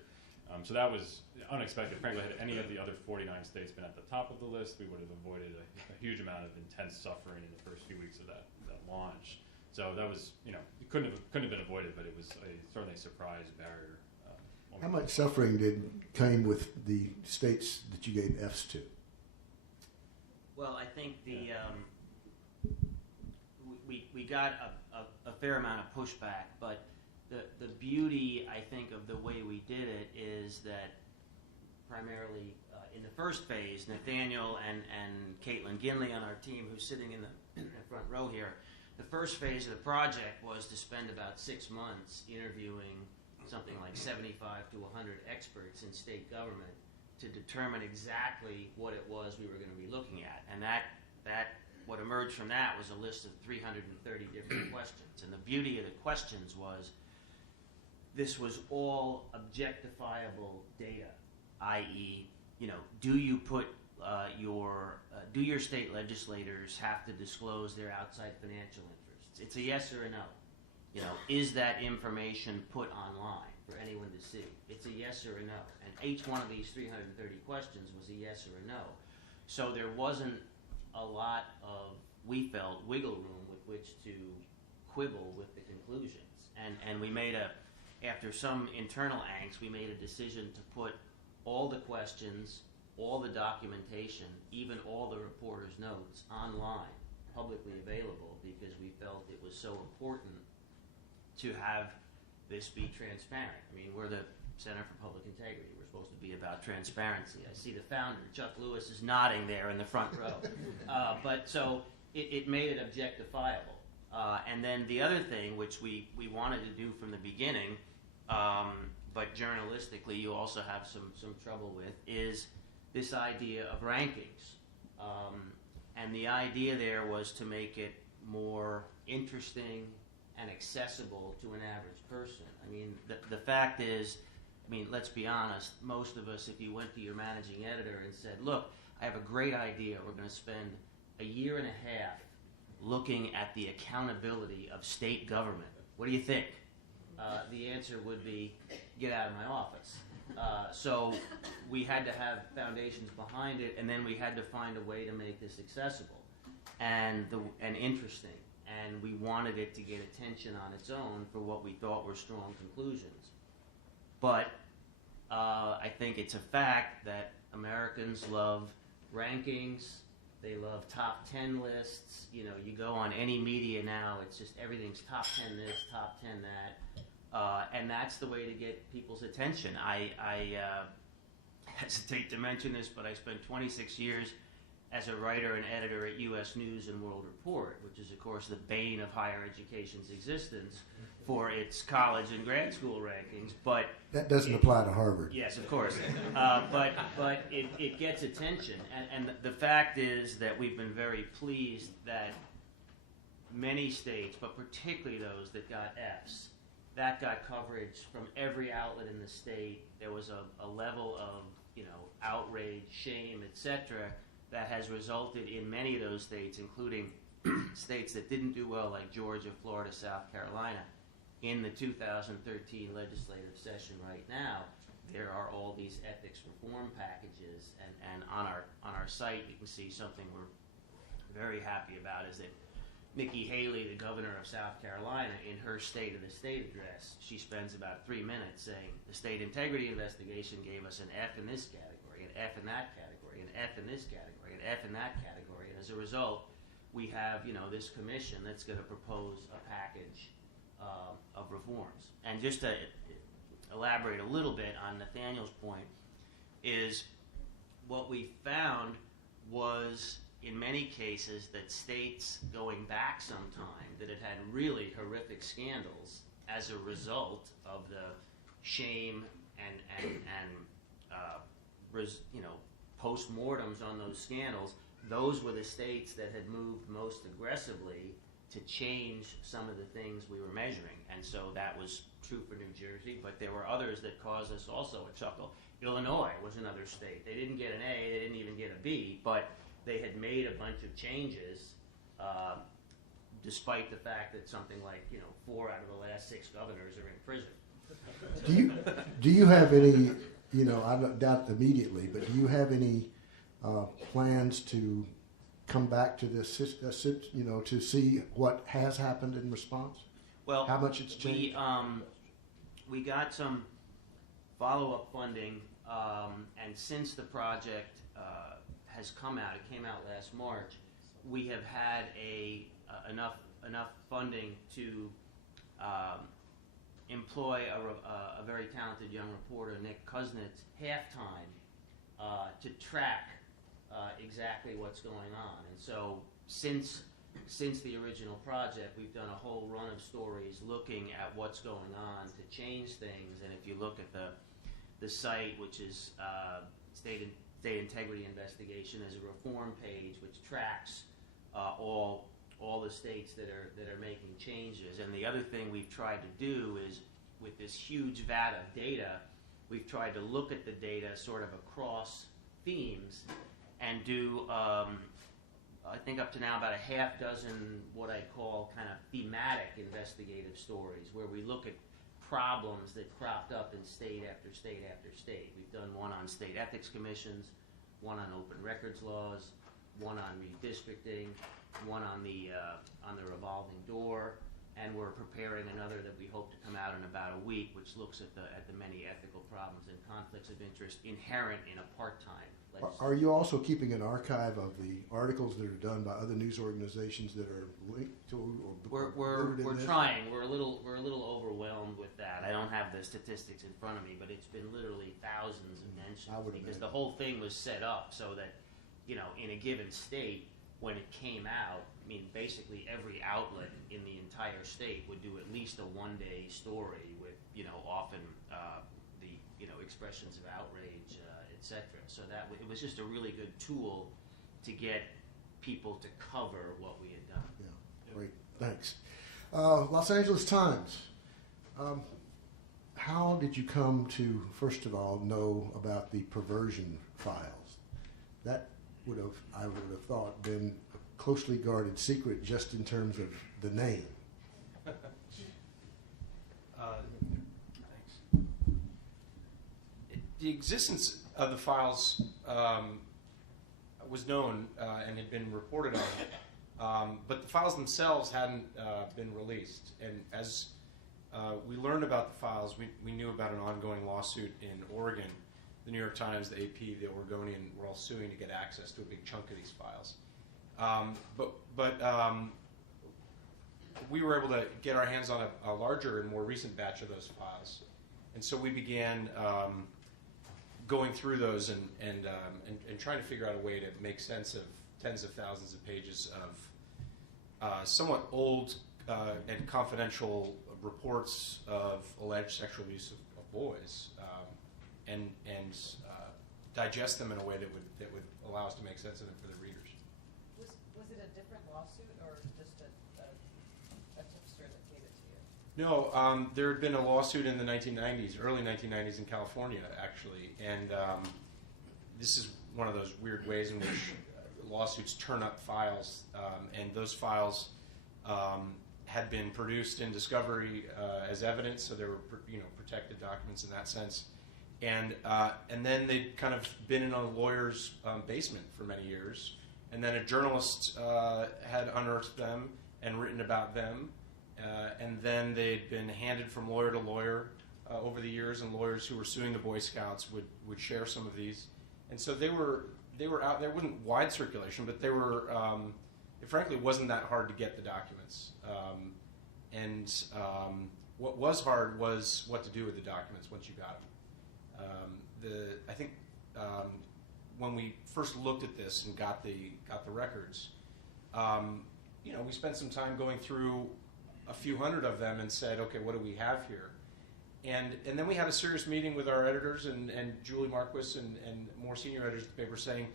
So that was unexpected. Frankly, had any of the other 49 states been at the top of the list, we would have avoided a huge amount of intense suffering in the first few weeks of that launch. So that was, you know, it couldn't have been avoided, but it was certainly a surprise barrier. How much suffering came with the states that you gave Fs to? Well, I think we got a fair amount of pushback, but the beauty, I think, of the way we did it is that primarily in the first phase, Nathaniel and Caitlin Ginley on our team, who's sitting in the front row here, the first phase of the project was to spend about 6 months interviewing something like 75 to 100 experts in state government to determine exactly what it was we were going to be looking at. And what emerged from that was a list of 330 different questions. And the beauty of the questions was this was all objectifiable data, i.e., do you put do your state legislators have to disclose their outside financial interests? It's a yes or a no. Is that information put online for anyone to see? It's a yes or a no. And each one of these 330 questions was a yes or a no. So there wasn't a lot of, we felt, wiggle room with which to quibble with the conclusions. And we made after some internal angst, we made a decision to put all the questions, all the documentation, even all the reporters' notes online, publicly available, because we felt it was so important to have this be transparent. I mean, we're the Center for Public Integrity. We're supposed to be about transparency. I see the founder, Chuck Lewis, is nodding there in the front row. But so it made it objectifiable. And then the other thing, which we wanted to do from the beginning, but journalistically you also have some trouble with, is this idea of rankings. And the idea there was to make it more interesting and accessible to an average person. I mean, the fact is, let's be honest, most of us, if you went to your managing editor and said, look, I have a great idea, we're going to spend a year and a half looking at the accountability of state government, what do you think? The answer would be, get out of my office. So we had to have foundations behind it, and then we had to find a way to make this accessible and interesting. And we wanted it to get attention on its own for what we thought were strong conclusions. But I think it's a fact that Americans love rankings. They love top 10 lists. You go on any media now, it's just everything's top 10 this, top 10 that. And that's the way to get people's attention. I hesitate to mention this, but I spent 26 years as a writer and editor at U.S. News and World Report, which is, of course, the bane of higher education's existence for its college and grad school rankings. But that doesn't apply to Harvard. Yes, of course. But it gets attention. And the fact is that we've been very pleased that many states, but particularly those that got Fs, that got coverage from every outlet in the state. There was a level of outrage, shame, etc., that has resulted in many of those states, including states that didn't do well, like Georgia, Florida, South Carolina. In the 2013 legislative session right now, there are all these ethics reform packages, and on our site you can see something we're very happy about is that Nikki Haley, the governor of South Carolina, in her State of the State address, she spends about 3 minutes saying the state integrity investigation gave us an F in this category, an F in that category, an F in this category, an F in that category, and as a result, we have this commission that's going to propose a package of reforms. And just to elaborate a little bit on Nathaniel's point, is what we found was, in many cases, that states going back some time that had had really horrific scandals as a result of the shame and postmortems on those scandals, those were the states that had moved most aggressively to change some of the things we were measuring. And so that was true for New Jersey, but there were others that caused us also a chuckle. Illinois was another state. They didn't get an A, they didn't even get a B, but they had made a bunch of changes despite the fact that something like 4 out of the last 6 governors are in prison. Do you have any, I don't doubt immediately, but do you have any plans to come back to this, to see what has happened in response? Well, how much it's changed? We got some follow-up funding, and since the project has come out, it came out last March, we have had enough funding to employ a very talented young reporter, Nick Kuznets, halftime to track exactly what's going on. And so since the original project, we've done a whole run of stories looking at what's going on to change things. And if you look at the site, which is State Integrity Investigation, as a reform page which tracks all the states that are making changes. And the other thing we've tried to do is, with this huge vat of data, we've tried to look at the data sort of across themes and do, I think up to now, about a half dozen what I call kind of thematic investigative stories, where we look at problems that cropped up in state after state after state. We've done one on state ethics commissions, one on open records laws, one on redistricting, one on the revolving door, and we're preparing another that we hope to come out in about a week, which looks at the many ethical problems and conflicts of interest inherent in a part-time legislature. Are you also keeping an archive of the articles that are done by other news organizations that are linked to or We're this? trying. We're a little overwhelmed with that. I don't have the statistics in front of me, but it's been literally thousands of mentions, I would because imagine. the whole thing was set up so that, you know, in a given state, when it came out, I mean, basically every outlet in the entire state would do at least a one-day story with, you know, often the, you know, expressions of outrage, etc. So that it was just a really good tool to get people to cover what we had done. Yeah, great, thanks. Los Angeles Times. How did you come to, first of all, know about the perversion files? That I would have thought, been a closely guarded secret just in terms of the name. Thanks. The existence of the files was known and had been reported on, but the files themselves hadn't been released. And as we learned about the files, we knew about an ongoing lawsuit in Oregon. The New York Times, the AP, the Oregonian were all suing to get access to a big chunk of these files. But we were able to get our hands on a larger and more recent batch of those files. And so we began going through those and trying to figure out a way to make sense of tens of thousands of pages of somewhat old and confidential reports of alleged sexual abuse of boys. And digest them in a way that would allow us to make sense of them for the readers. Was it a different lawsuit, or just a tipster that gave it to you? No, there had been a lawsuit in the 1990s, early 1990s in California, actually, and this is one of those weird ways in which lawsuits turn up files, and those files had been produced in discovery as evidence, so they were protected documents in that sense. And then they'd kind of been in a lawyer's basement for many years. And then a journalist had unearthed them and written about them. And then they'd been handed from lawyer to lawyer over the years, and lawyers who were suing the Boy Scouts would share some of these. And so they were out there. It wasn't wide circulation, but they were, it frankly wasn't that hard to get the documents. What was hard was what to do with the documents once you got them. I think when we first looked at this and got the records, we spent some time going through a few hundred of them and said, okay, what do we have here? And then we had a serious meeting with our editors and Julie Marquis and more senior editors at the paper, saying,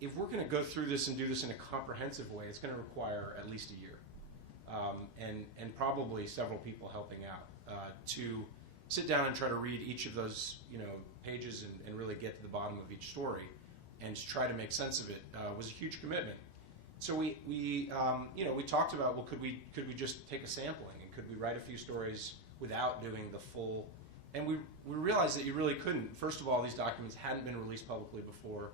if we're going to go through this and do this in a comprehensive way, it's going to require at least a year, and probably several people helping out to sit down and try to read each of those pages and really get to the bottom of each story and to try to make sense of it was a huge commitment. So we talked about, well, could we just take a sampling, and could we write a few stories without doing the full? And we realized that you really couldn't. First of all, these documents hadn't been released publicly before.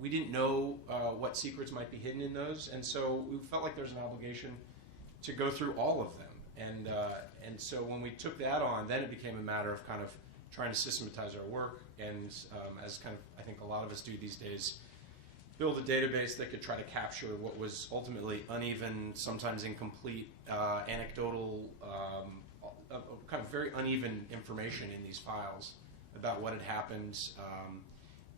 We didn't know what secrets might be hidden in those, and so we felt like there's an obligation to go through all of them. And so when we took that on, then it became a matter of kind of trying to systematize our work, and as kind of I think a lot of us do these days, build a database that could try to capture what was ultimately uneven, sometimes incomplete, anecdotal, kind of very uneven information in these files about what had happened,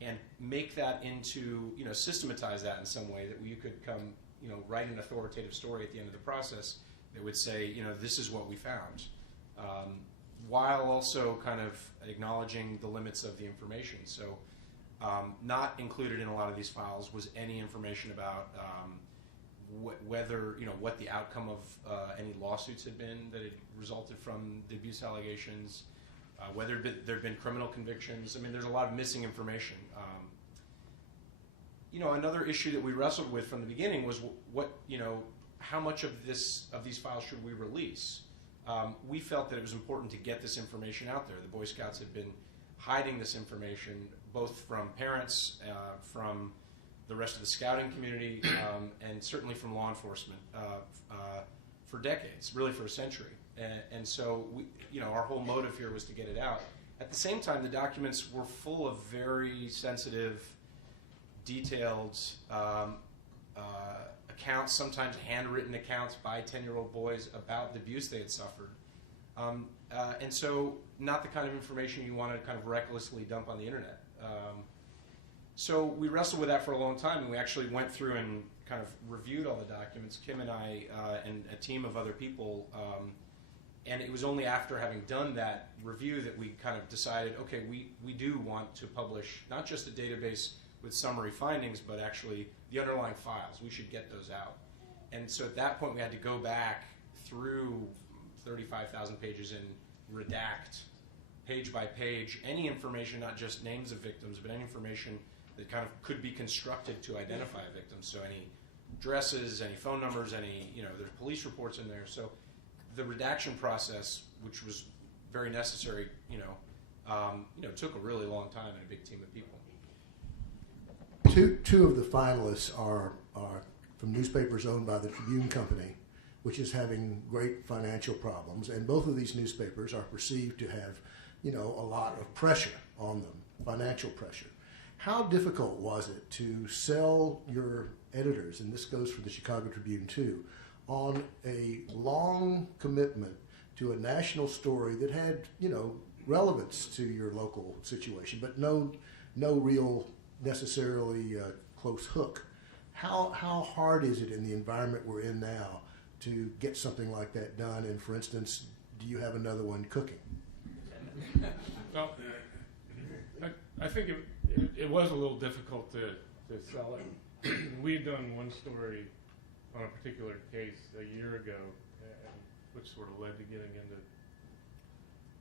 and make that into, systematize that in some way that you could come, write an authoritative story at the end of the process that would say, this is what we found, while also kind of acknowledging the limits of the information. So not included in a lot of these files was any information about whether, what the outcome of any lawsuits had been that had resulted from the abuse allegations, whether there had been criminal convictions. I mean, there's a lot of missing information. Another issue that we wrestled with from the beginning was how much of these files should we release? We felt that it was important to get this information out there. The Boy Scouts had been hiding this information both from parents, from the rest of the scouting community, and certainly from law enforcement for decades, really for a century. And so our whole motive here was to get it out. At the same time, the documents were full of very sensitive, detailed accounts, sometimes handwritten accounts by 10-year-old boys about the abuse they had suffered. And so not the kind of information you want to kind of recklessly dump on the internet. So we wrestled with that for a long time, and we actually went through and kind of reviewed all the documents, Kim and I and a team of other people. And it was only after having done that review that we kind of decided, okay, we do want to publish not just a database with summary findings, but actually the underlying files. We should get those out. And so at that point, we had to go back through 35,000 pages and redact page by page any information, not just names of victims, but any information that kind of could be constructed to identify a victim. So any addresses, any phone numbers, there's police reports in there. So the redaction process, which was very necessary, took a really long time and a big team of people. Two of the finalists are from newspapers owned by the Tribune Company, which is having great financial problems, and both of these newspapers are perceived to have, a lot of pressure on them, financial pressure. How difficult was it to sell your editors, and this goes for the Chicago Tribune too, on a long commitment to a national story that had, relevance to your local situation, but no real necessarily close hook? How hard is it in the environment we're in now to get something like that done? And for instance, do you have another one cooking? Well, I think it was a little difficult to sell it. We had done one story on a particular case a year ago, which sort of led to getting into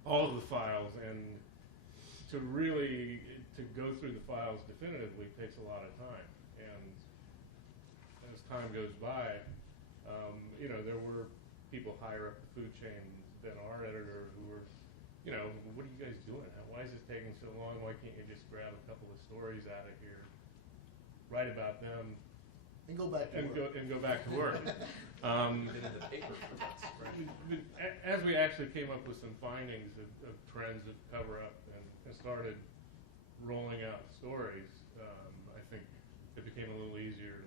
all of the files, and to go through the files definitively takes a lot of time. And as time goes by, there were people higher up the food chain than our editor who were, what are you guys doing? Why is this taking so long? Why can't you just grab a couple of stories out of here, write about them, And go back to work. Go back to work. As we actually came up with some findings of trends of cover-up and started rolling out stories, I think it became a little easier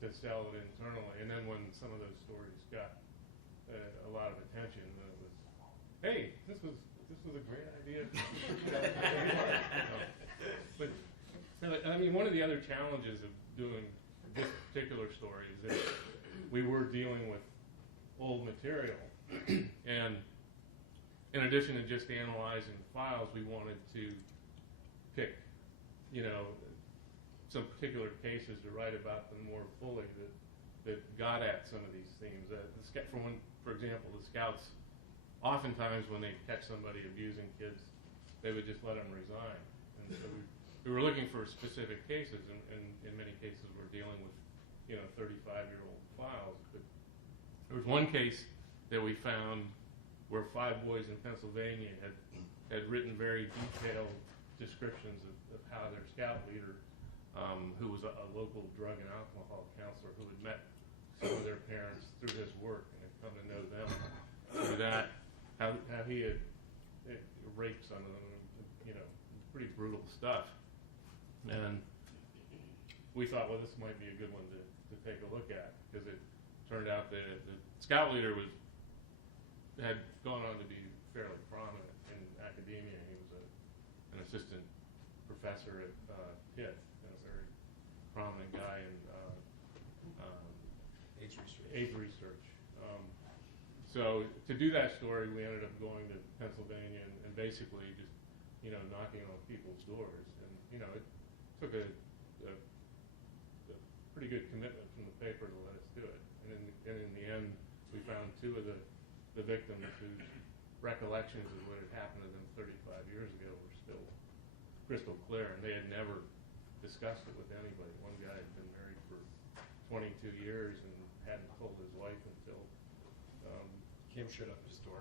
to sell it internally. And then when some of those stories got a lot of attention, then it was, hey, this was a great idea. But I mean, one of the other challenges of doing this particular story is that we were dealing with old material, and in addition to just analyzing the files, we wanted to pick, some particular cases to write about them more fully that got at some of these themes. For example, the Scouts, oftentimes when they catch somebody abusing kids, they would just let them resign. And so we were looking for specific cases, and in many cases we're dealing with 35-year-old files. But there was one case that we found where 5 boys in Pennsylvania had written very detailed descriptions of how their scout leader, who was a local drug and alcohol counselor who had met some of their parents through his work and had come to know them through that, how he had raped some of them, pretty brutal stuff. And we thought, well, this might be a good one to take a look at, because it turned out that the scout leader had gone on to be fairly prominent in academia. He was an assistant professor at Pitt, and a very prominent guy in AIDS research. So to do that story, we ended up going to Pennsylvania and basically just, knocking on people's doors. And, it took a pretty good commitment from the paper to let us do it. And in the end, we found two of the victims whose recollections of what had happened to them 35 years ago were still crystal clear, and they had never discussed it with anybody. One guy had been married for 22 years and hadn't told his wife until Kim showed up at his door.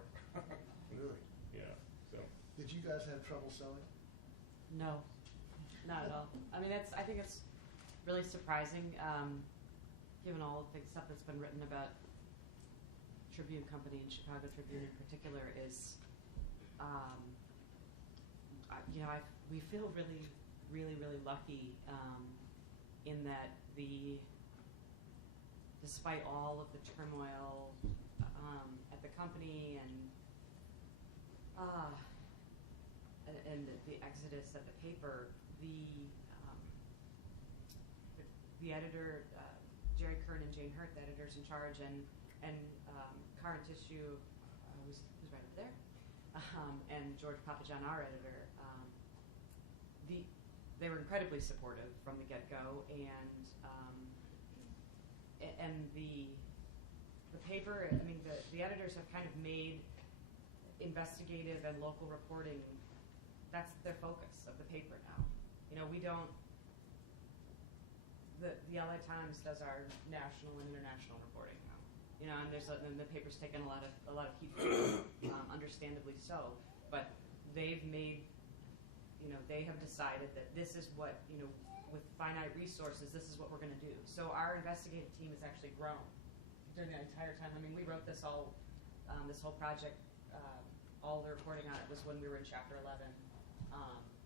Really? yeah. So Did you guys have trouble selling? No, not at all. I mean, I think it's really surprising, given all of the stuff that's been written about Tribune Company and Chicago Tribune in particular. Is we feel really, really, really lucky in that despite all of the turmoil at the company and the exodus at the paper, the editor, Jerry Kern and Jane Hurt, the editors in charge, and Current Issue, who's right up there, and George Papajan, our editor, they were incredibly supportive from the get-go, and the paper, I mean, the editors have kind of made investigative and local reporting, that's their focus of the paper now. We don't, the LA Times does our national and international reporting now. And and the paper's taken a lot of heat from it, understandably so. But they've made, they have decided that this is what, with finite resources, this is what we're going to do. So our investigative team has actually grown during the entire time. I mean, we wrote this whole project, all the reporting on it was when we were in Chapter 11.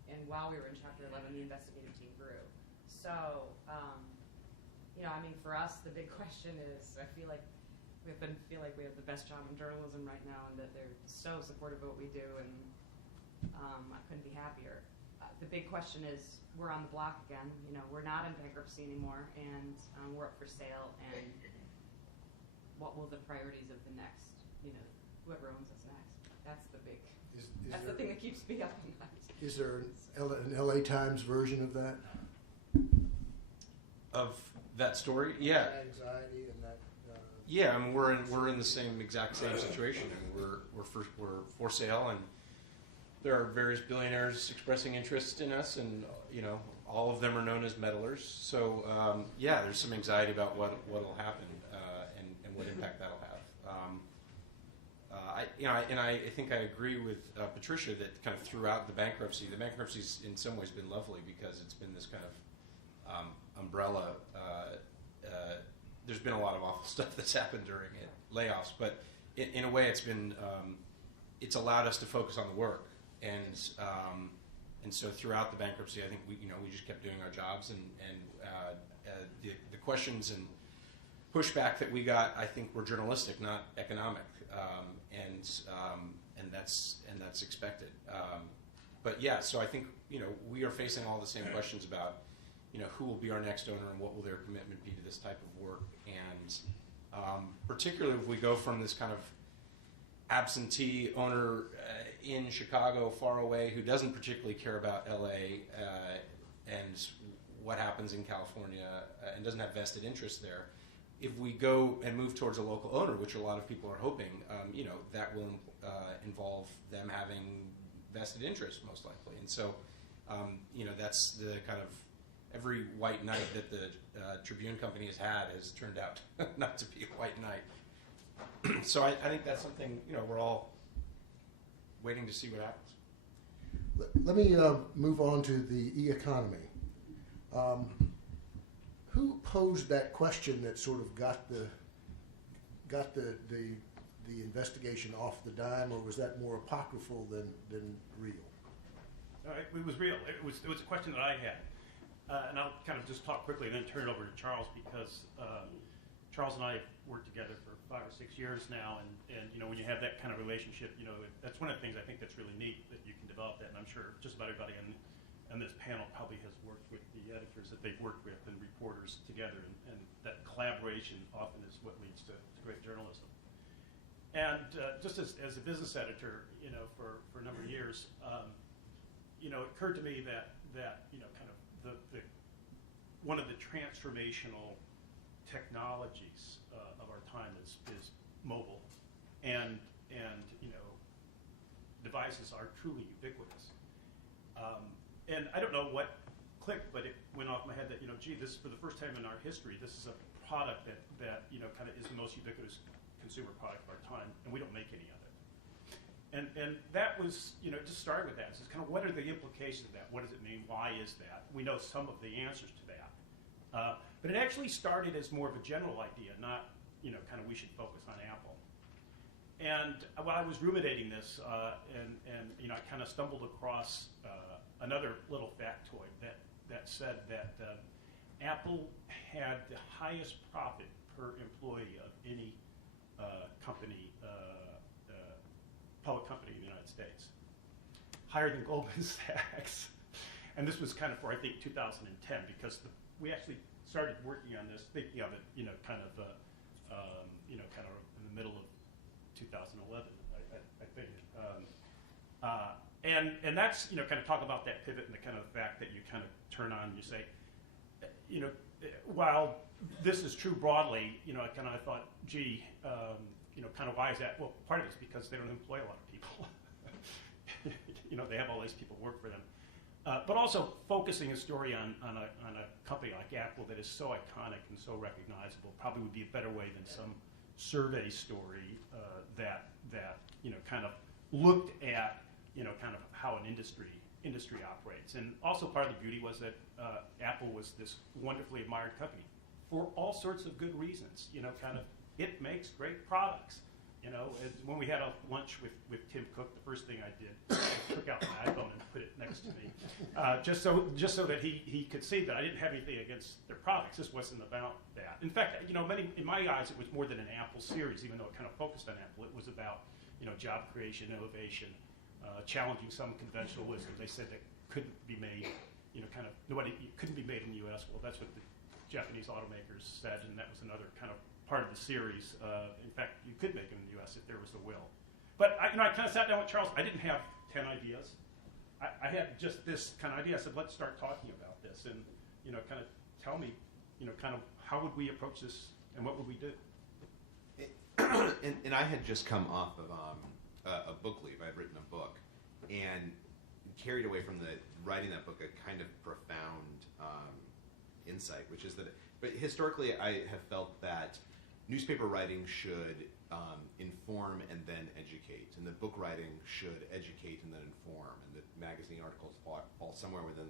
And while we were in Chapter 11, the investigative team grew. So, I mean, for us, the big question is, I feel like we have the best job in journalism right now, and that they're so supportive of what we do, and I couldn't be happier. The big question is, we're on the block again. We're not in bankruptcy anymore, and we're up for sale. And what will the priorities of the next, whoever owns us next? That's the big. That's the thing that keeps me up at night. Is there an LA Times version of that? Of that story? Yeah. Anxiety and that. Yeah, I mean, we're in the exact same situation. I mean, we're for sale, and there are various billionaires expressing interest in us, and all of them are known as meddlers. So yeah, there's some anxiety about what'll happen and what impact that'll have. I think I agree with Patricia that kind of throughout the bankruptcy's in some ways been lovely, because it's been this kind of umbrella. There's been a lot of awful stuff that's happened during it, layoffs, but in a way, it's allowed us to focus on the work, and so throughout the bankruptcy, I think we just kept doing our jobs, and the questions and pushback that we got, I think, were journalistic, not economic, and that's expected. But yeah, so I think we are facing all the same questions about who will be our next owner and what will their commitment be to this type of work, and particularly if we go from this kind of absentee owner in Chicago, far away, who doesn't particularly care about LA and what happens in California, and doesn't have vested interest there. If we go and move towards a local owner, which a lot of people are hoping, that will involve them having vested interest, most likely. And so, that's the kind of every white knight that the Tribune Company has turned out not to be a white knight. So I think that's something, we're all waiting to see what happens. Let me move on to the e-economy. Who posed that question that sort of got the investigation off the dime, or was that more apocryphal than real? It was real. It was a question that I had. And I'll kind of just talk quickly and then turn it over to Charles, because Charles and I have worked together for 5 or 6 years now, and you know, when you have that kind of relationship, you know, that's one of the things I think that's really neat, that you can develop that, and I'm sure just about everybody on this panel probably has worked with the editors that they've worked with and reporters together, and that collaboration often is what leads to great journalism. And just as a business editor, you know, for a number of years, you know, it occurred to me that you know, kind of the one of the transformational technologies of our time is mobile, and you know, devices are truly ubiquitous. And I don't know what clicked, but it went off my head that, you know, gee, this, for the first time in our history, this is a product that you know, kind of is the most ubiquitous consumer product of our time, and we don't make any of it. And that was, you know, it just started with that. It's just kind of, what are the implications of that? What does it mean? Why is that? We know some of the answers to that. But it actually started as more of a general idea, not, you know, kind of we should focus on Apple. And while I was ruminating this, and you know, I kind of stumbled across another little factoid that said that Apple had the highest profit per employee of any company, public company in the United States, higher than Goldman Sachs. And this was kind of for, I think, 2010, because we actually started working on this, thinking of it, you know, kind of, you know, kind of in the middle of 2011, I think. And that's, you know, kind of talk about that pivot and the kind of the fact that you kind of turn on and you say, you know, while this is true broadly, you know, I thought, gee, you know, kind of why is that? Well, part of it's because they don't employ a lot of people. You know, they have all these people work for them. But also focusing a story on a company like Apple that is so iconic and so recognizable probably would be a better way than some survey story that you know, kind of looked at, you know, kind of how an industry operates. And also part of the beauty was that Apple was this wonderfully admired company for all sorts of good reasons. You know, kind of, it makes great products. You know, when we had a lunch with Tim Cook, the first thing I did was took out my iPhone and put it next to me, just so that he could see that I didn't have anything against their products. This wasn't about that. In fact, you know, in my eyes, it was more than an Apple series, even though it kind of focused on Apple. It was about, you know, job creation, innovation, challenging some conventional wisdom. They said that couldn't be made, you know, kind of couldn't be made in the U.S. Well, that's what the Japanese automakers said, and that was another kind of part of the series. In fact, you could make it in the U.S. if there was the will. But I kind of sat down with Charles. I didn't have 10 ideas. I had just this kind of idea. I said, let's start talking about this, and, you know, kind of tell me, you know, kind of how would we approach this, and what would we do? And I had just come off of a book leave. I had written a book, and carried away from writing that book a kind of profound insight, which is that, but historically I have felt that newspaper writing should inform and then educate, and that book writing should educate and then inform, and that magazine articles fall somewhere within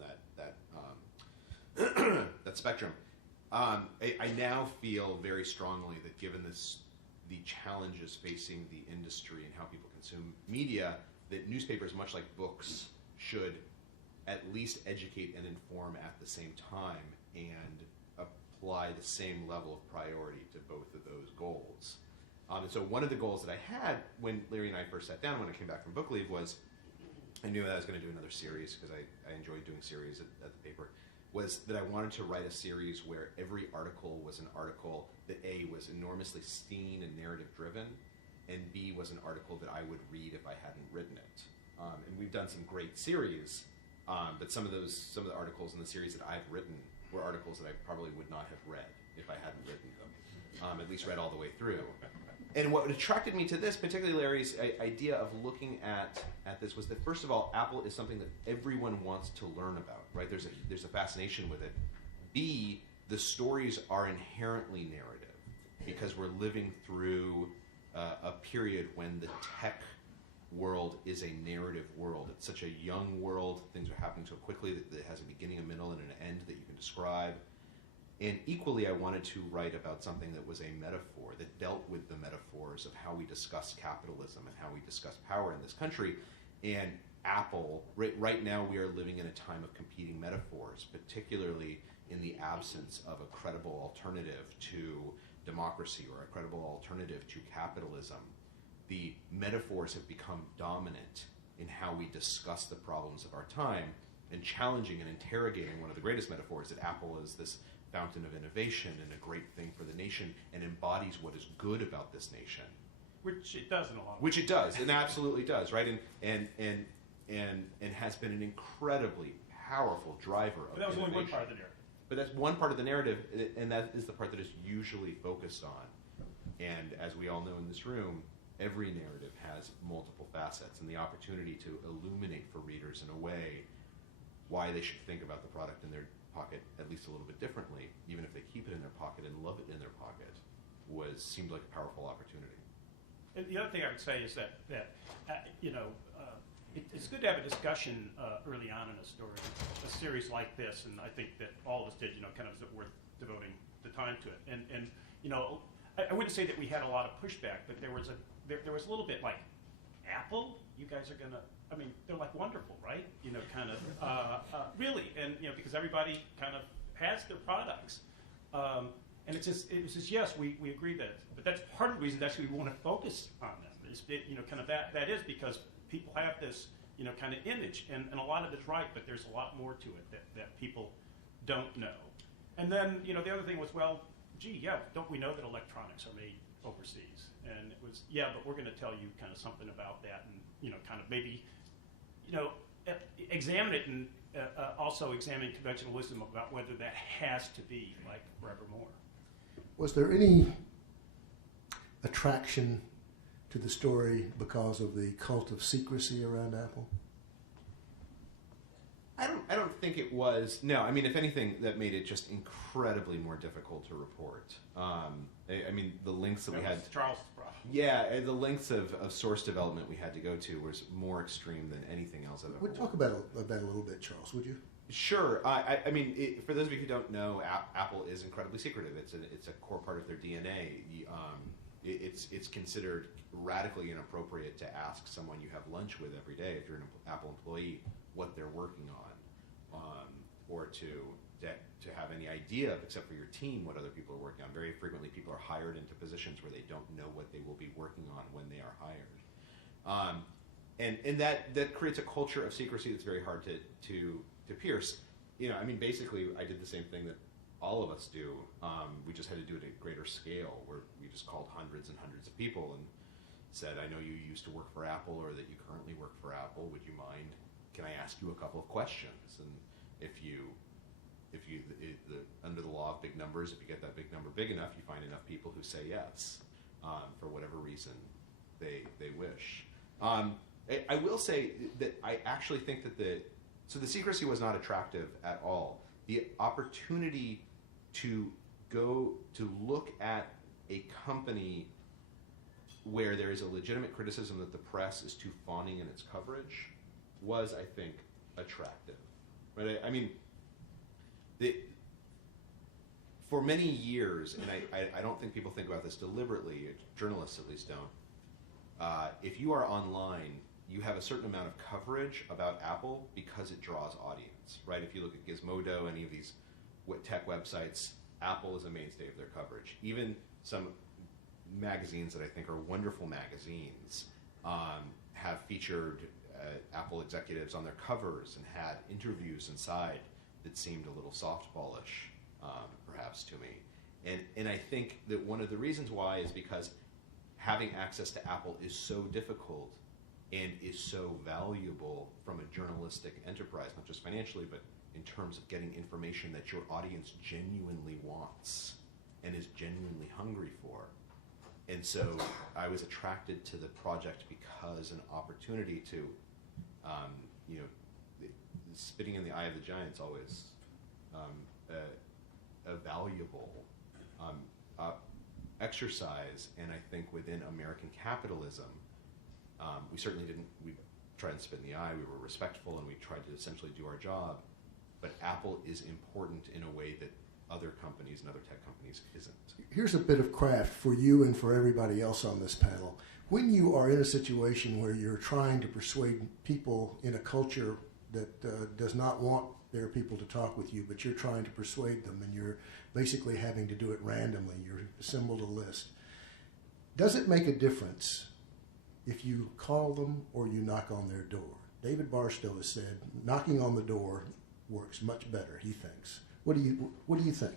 that spectrum. I now feel very strongly that, given the challenges facing the industry and how people consume media, that newspapers, much like books, should at least educate and inform at the same time, and apply the same level of priority to both of those goals. And so one of the goals that I had when Larry and I first sat down when I came back from book leave was, I knew that I was going to do another series, because I enjoyed doing series at the paper, was that I wanted to write a series where every article was an article that A, was enormously scene and narrative driven, and B, was an article that I would read if I hadn't written it. And we've done some great series, but some of the articles in the series that I've written were articles that I probably would not have read if I hadn't written them, at least read all the way through. And what attracted me to this, particularly Larry's idea of looking at this, was that, first of all, Apple is something that everyone wants to learn about, right? There's a fascination with it. B, the stories are inherently narrative, because we're living through a period when the tech world is a narrative world. It's such a young world. Things are happening so quickly that it has a beginning, a middle, and an end that you can describe. And equally, I wanted to write about something that was a metaphor, that dealt with the metaphors of how we discuss capitalism and how we discuss power in this country. And Apple, right now we are living in a time of competing metaphors, particularly in the absence of a credible alternative to democracy or a credible alternative to capitalism. The metaphors have become dominant in how we discuss the problems of our time, and challenging and interrogating one of the greatest metaphors, that Apple is this fountain of innovation and a great thing for the nation and embodies what is good about this nation. Which it does in a lot of Which ways. it does, and absolutely does, right? And has been an incredibly powerful driver of But that was only one innovation. part of the narrative. But that's one part of the narrative, and that is the part that is usually focused on. And as we all know in this room, every narrative has multiple facets, and the opportunity to illuminate for readers in a way why they should think about the product in their pocket at least a little bit differently, even if they keep it in their pocket and love it in their pocket, seemed like a powerful opportunity. And the other thing I would say is that it's good to have a discussion early on in a story, a series like this, and I think that all of us did, kind of is it worth devoting the time to it. And I wouldn't say that we had a lot of pushback, but there was a little bit like, Apple, you guys are gonna, they're like wonderful, right? Really, and because everybody kind of has their products. And it was just, yes, we agree that, but that's part of the reason actually we want to focus on them. That is because people have this, kind of image, and a lot of it's right, but there's a lot more to it that people don't know. And then, the other thing was, well, gee, yeah, don't we know that electronics are made overseas? And it was, yeah, but we're going to tell you kind of something about that, and, kind of maybe, examine it, and also examine conventional wisdom about whether that has to be like forevermore. Was there any attraction to the story because of the cult of secrecy around Apple? I don't think it was. No, if anything, that made it just incredibly more difficult to report. The links that we had. Was Charles' problem. Yeah, the lengths of source development we had to go to was more extreme than anything else I've ever We'll talk about that a little bit, Charles, would you? Sure. For those of you who don't know, Apple is incredibly secretive. It's a core part of their DNA. It's considered radically inappropriate to ask someone you have lunch with every day, if you're an Apple employee, what they're working on, or to have any idea, except for your team, what other people are working on. Very frequently, people are hired into positions where they don't know what they will be working on when they are hired, and that creates a culture of secrecy that's very hard to pierce. Basically, I did the same thing that all of us do. We just had to do it at a greater scale, where we just called hundreds and hundreds of people and said, I know you used to work for Apple, or that you currently work for Apple. Would you mind? Can I ask you a couple of questions? And under the law of big numbers, if you get that big number big enough, you find enough people who say yes, for whatever reason they wish. I will say that I actually think that the secrecy was not attractive at all. The opportunity to go to look at a company where there is a legitimate criticism that the press is too fawning in its coverage was, I think, attractive. Right? For many years, and I don't think people think about this deliberately, journalists at least don't, if you are online, you have a certain amount of coverage about Apple because it draws audience, right? If you look at Gizmodo, any of these tech websites, Apple is a mainstay of their coverage. Even some magazines that I think are wonderful magazines have featured Apple executives on their covers and had interviews inside that seemed a little softballish, perhaps to me. And I think that one of the reasons why is because having access to Apple is so difficult and is so valuable from a journalistic enterprise, not just financially, but in terms of getting information that your audience genuinely wants and is genuinely hungry for. And so I was attracted to the project because an opportunity to, spitting in the eye of the giant's always a valuable exercise, and I think within American capitalism, we certainly didn't, we tried to spit in the eye, we were respectful, and we tried to essentially do our job, but Apple is important in a way that other companies and other tech companies isn't. Here's a bit of craft for you and for everybody else on this panel. When you are in a situation where you're trying to persuade people in a culture that does not want their people to talk with you, but you're trying to persuade them, and you're basically having to do it randomly, you're assembled a list, does it make a difference if you call them or you knock on their door? David Barstow has said knocking on the door works much better, he thinks. What do you think?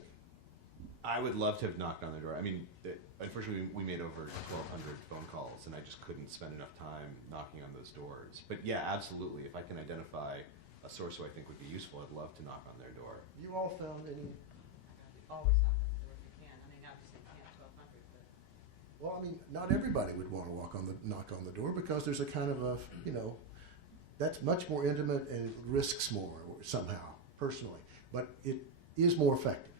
I would love to have knocked on their door. I mean, unfortunately, we made over 1,200 phone calls, and I just couldn't spend enough time knocking on those doors. But yeah, absolutely. If I can identify a source who I think would be useful, I'd love to knock on their door. You all found any? Always knock on the door if you can. I mean, obviously you can't 1,200, but. Well, I mean, not everybody would want to knock on the door, because there's a kind of a, that's much more intimate and it risks more somehow, personally. But it is more effective.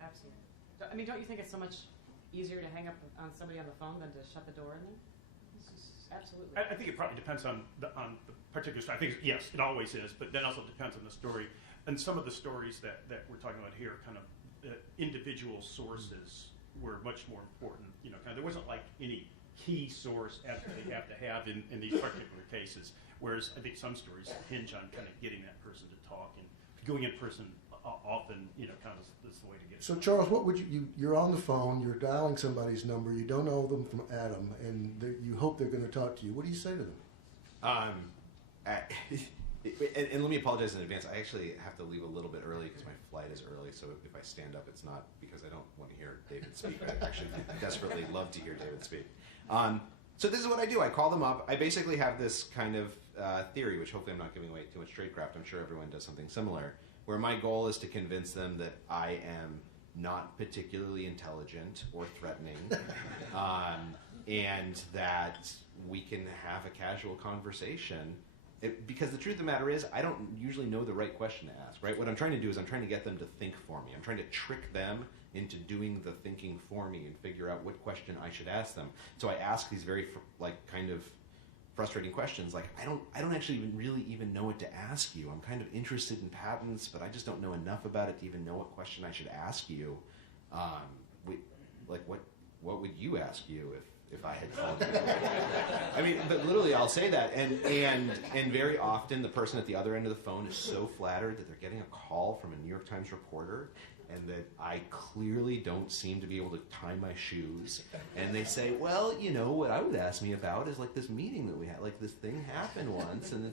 Absolutely. I mean, don't you think it's so much easier to hang up on somebody on the phone than to shut the door in there? Absolutely. I think it probably depends on the particular story. I think, yes, it always is, but then also depends on the story. And some of the stories that we're talking about here, kind of individual sources were much more important. There wasn't like any key source that they have to have in these particular cases, whereas I think some stories hinge on kind of getting that person to talk, and going in person often, kind of is the way to get it. So, Charles, what would you're on the phone, you're dialing somebody's number, you don't know them from Adam, and you hope they're going to talk to you. What do you say to them? And let me apologize in advance. I actually have to leave a little bit early because my flight is early, so if I stand up, it's not because I don't want to hear David speak. I actually desperately love to hear David speak. So this is what I do. I call them up. I basically have this kind of theory, which hopefully I'm not giving away too much tradecraft. I'm sure everyone does something similar, where my goal is to convince them that I am not particularly intelligent or threatening, and that we can have a casual conversation. Because the truth of the matter is, I don't usually know the right question to ask, right? What I'm trying to do is I'm trying to get them to think for me. I'm trying to trick them into doing the thinking for me and figure out what question I should ask them. So I ask these very, kind of frustrating questions, like, I don't actually really even know what to ask you. I'm kind of interested in patents, but I just don't know enough about it to even know what question I should ask you. What would you ask you if I had called you? I mean, but literally, I'll say that, and very often the person at the other end of the phone is so flattered that they're getting a call from a New York Times reporter, and that I clearly don't seem to be able to tie my shoes, and they say, well, what I would ask me about is like this meeting that we had, like this thing happened once, and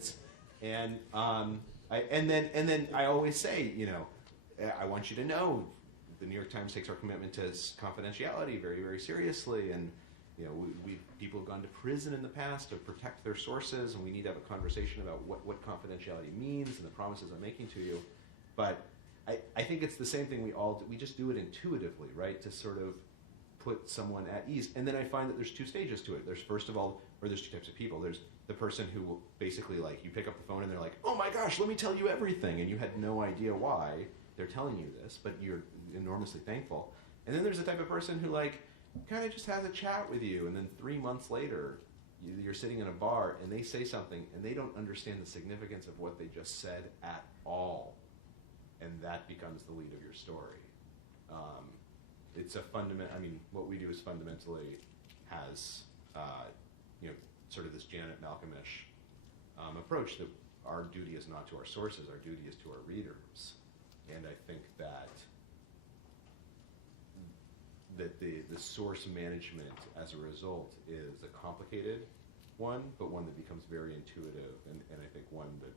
then I always say, I want you to know the New York Times takes our commitment to confidentiality very, very seriously, and people have gone to prison in the past to protect their sources, and we need to have a conversation about what confidentiality means and the promises I'm making to you. But I think it's the same thing we just do it intuitively, right? To sort of put someone at ease. And then I find that there's two stages to it. There's first of all, or there's two types of people. There's the person who will basically, like, you pick up the phone and they're like, oh my gosh, let me tell you everything. And you had no idea why they're telling you this, but you're enormously thankful. And then there's the type of person who, like, kind of just has a chat with you, and then 3 months later, you're sitting in a bar and they say something and they don't understand the significance of what they just said at all. And that becomes the lead of your story. It's a what we do is fundamentally has, sort of this Janet Malcolmish approach that our duty is not to our sources, our duty is to our readers. And I think that the source management as a result is a complicated one, but one that becomes very intuitive, and I think one that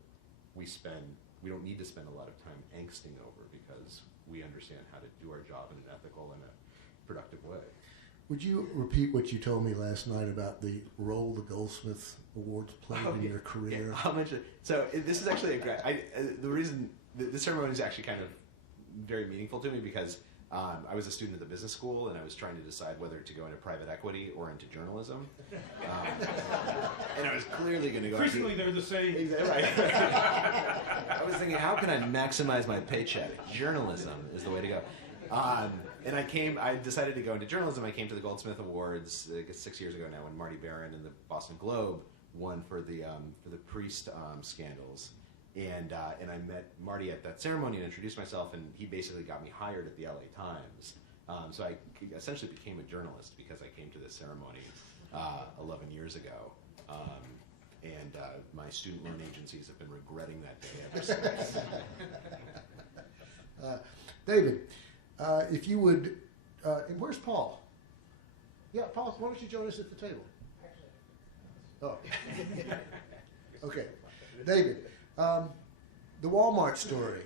we don't need to spend a lot of time angsting over, because we understand how to do our job in an ethical and a productive way. Would you repeat what you told me last night about the role the Goldsmith Awards played in your career? Yeah, I'll mention. So this is actually the reason the ceremony is actually kind of very meaningful to me, because I was a student at the business school, and I was trying to decide whether to go into private equity or into journalism. And I was clearly going to go. Increasingly, they're the same. Exactly right. I was thinking, how can I maximize my paycheck? Journalism is the way to go. And I decided to go into journalism. I came to the Goldsmith Awards, I guess 6 years ago now, when Marty Baron and the Boston Globe won for the Priest scandals. And I met Marty at that ceremony and introduced myself, and he basically got me hired at the LA Times. So I essentially became a journalist because I came to this ceremony 11 years ago. And my student loan agencies have been regretting that day ever since. David, if you would, and where's Paul? Yeah, Paul, why don't you join us at the table? Oh. Okay. David, the Walmart story,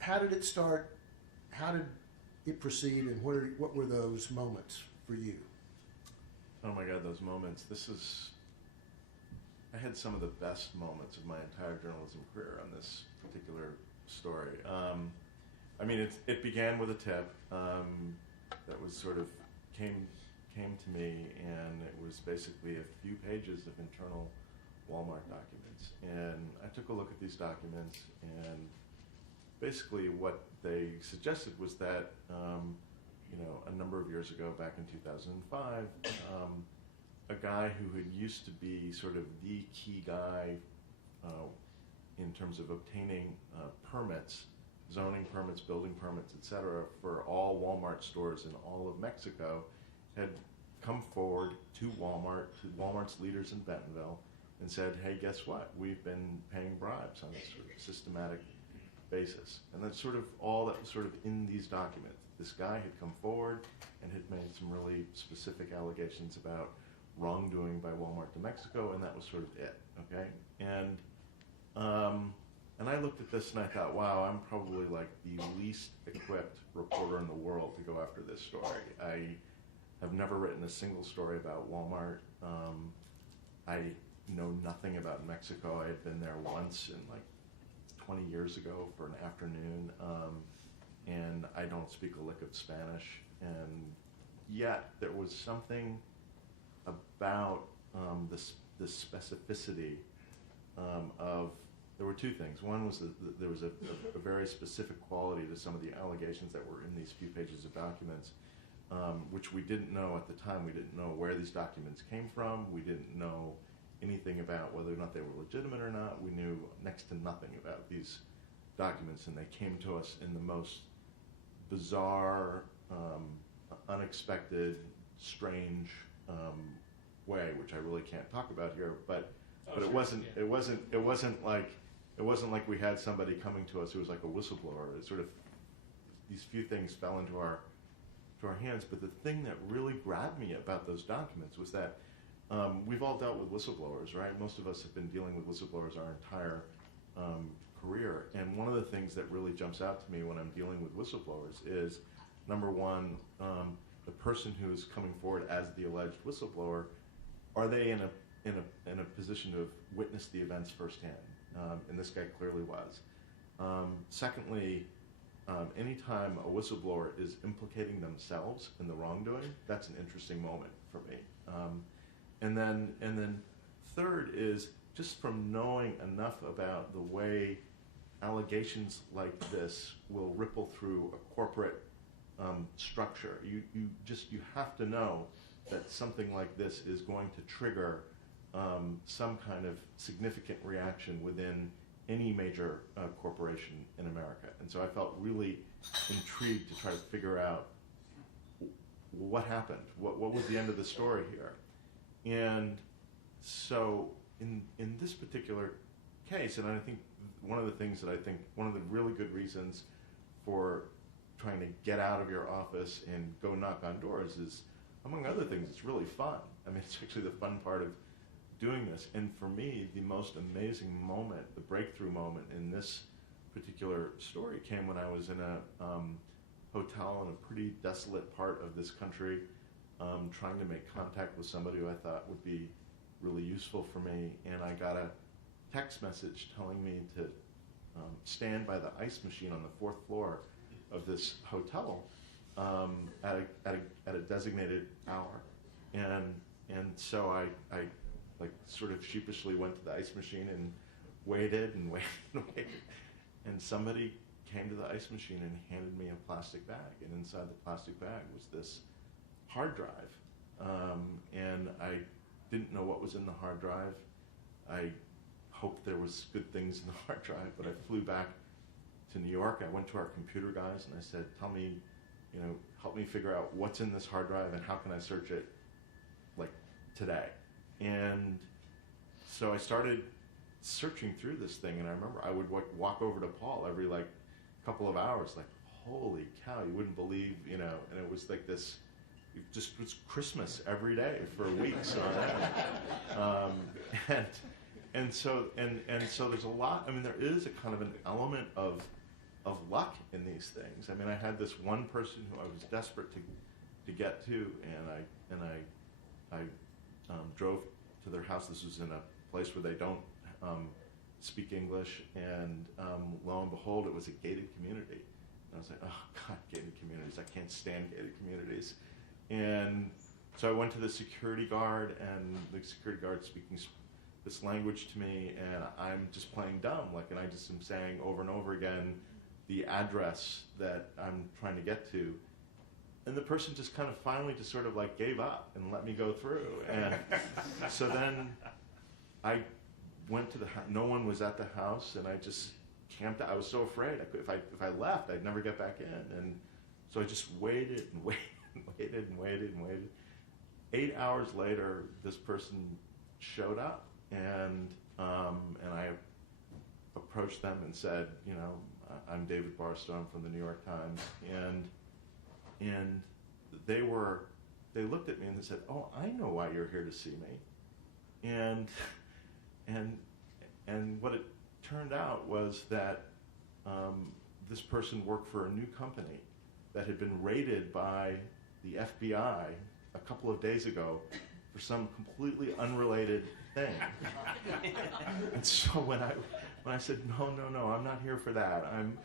how did it start? How did it proceed, and what were those moments for you? Oh my God, those moments. I had some of the best moments of my entire journalism career on this particular story. I mean, it began with a tip that was sort of came to me, and it was basically a few pages of internal Walmart documents. And I took a look at these documents, and basically what they suggested was that, a number of years ago, back in 2005, a guy who had used to be sort of the key guy in terms of obtaining permits, zoning permits, building permits, etc., for all Walmart stores in all of Mexico, had come forward to Walmart's leaders in Bentonville, and said, hey, guess what? We've been paying bribes on this sort of systematic basis. And that's sort of all that was sort of in these documents. This guy had come forward and had made some really specific allegations about wrongdoing by Walmart to Mexico, and that was sort of it, okay? And I looked at this and I thought, wow, I'm probably like the least equipped reporter in the world to go after this story. I have never written a single story about Walmart. I know nothing about Mexico. I had been there once in like 20 years ago for an afternoon, and I don't speak a lick of Spanish. And yet there was something about the specificity of. There were two things. One was that there was a very specific quality to some of the allegations that were in these few pages of documents, which we didn't know at the time. We didn't know where these documents came from. We didn't know anything about whether or not they were legitimate or not. We knew next to nothing about these documents, and they came to us in the most bizarre, unexpected, strange way, which I really can't talk about here. But it wasn't like we had somebody coming to us who was like a whistleblower. It sort of, these few things fell into our hands. But the thing that really grabbed me about those documents was that we've all dealt with whistleblowers, right? Most of us have been dealing with whistleblowers our entire career. And one of the things that really jumps out to me when I'm dealing with whistleblowers is, number one, the person who is coming forward as the alleged whistleblower, are they in a position to have witnessed the events firsthand? And this guy clearly was. Secondly, anytime a whistleblower is implicating themselves in the wrongdoing, that's an interesting moment for me. And then third is just from knowing enough about the way allegations like this will ripple through a corporate structure. You have to know that something like this is going to trigger some kind of significant reaction within any major corporation in America. And so I felt really intrigued to try to figure out what happened, what was the end of the story here. And so in this particular case, and I think one of the really good reasons for trying to get out of your office and go knock on doors is, among other things, it's really fun. I mean, it's actually the fun part of doing this. And for me, the most amazing moment, the breakthrough moment in this particular story came when I was in a hotel in a pretty desolate part of this country, trying to make contact with somebody who I thought would be really useful for me. And I got a text message telling me to stand by the ice machine on the fourth floor of this hotel at a designated hour. And so I like sort of sheepishly went to the ice machine and waited and waited and waited. And somebody came to the ice machine and handed me a plastic bag. And inside the plastic bag was this hard drive. And I didn't know what was in the hard drive. I hoped there was good things in the hard drive, but I flew back to New York. I went to our computer guys and I said, tell me help me figure out what's in this hard drive and how can I search it like today. And so I started searching through this thing, and I remember I would walk over to Paul every like couple of hours, like, holy cow, you wouldn't believe, and it was like this, it just was Christmas every day for weeks on end. And so there's a lot. I mean, there is a kind of an element of luck in these things. I mean, I had this one person who I was desperate to get to, and I drove to their house. This was in a place where they don't speak English, and lo and behold, it was a gated community. And I was like, oh God, gated communities! I can't stand gated communities. And so I went to the security guard, and the security guard speaking this language to me, and I'm just playing dumb, and I just am saying over and over again the address that I'm trying to get to. And the person just kind of finally just sort of like gave up and let me go through. And so then I went to the house. No one was at the house, and I just camped out. I was so afraid. If I left, I'd never get back in. And so I just waited and waited and waited and waited and waited. 8 hours later, this person showed up, and I approached them and said, I'm David Barstow, I'm from the New York Times, and they looked at me and they said, oh, I know why you're here to see me. And what it turned out was that this person worked for a new company that had been raided by the FBI a couple of days ago for some completely unrelated thing. And so when I said, no, I'm not here for that. I'm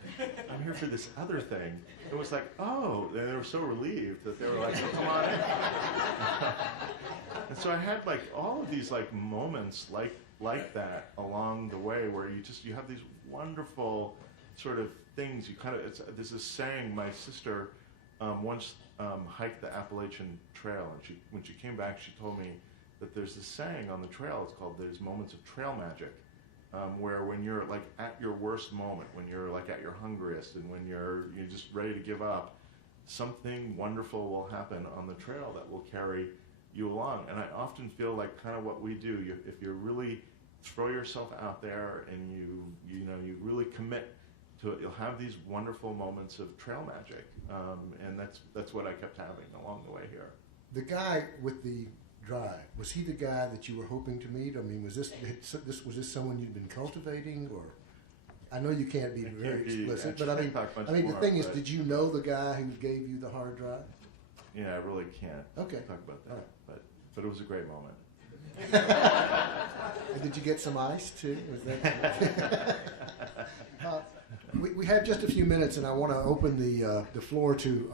here for this other thing. It was like, oh, and they were so relieved that they were like, oh, come on in. And so I had like all of these like moments like that along the way where you have these wonderful sort of things. There's this saying, my sister once hiked the Appalachian Trail, and when she came back, she told me that there's this saying on the trail, it's called there's moments of trail magic. Where when you're like at your worst moment, when you're like at your hungriest, and when you're just ready to give up, something wonderful will happen on the trail that will carry you along. And I often feel like kind of what we do, if you really throw yourself out there and you really commit to it, you'll have these wonderful moments of trail magic. And that's what I kept having along the way here. The guy with the drive, was he the guy that you were hoping to meet? I mean, was this someone you'd been cultivating, or I know you can't be very explicit, but I mean, the thing is, did you know the guy who gave you the hard drive? Yeah, I really can't talk about that, right. but it was a great moment. And did you get some ice too? Was that we have just a few minutes, and I want to open the floor to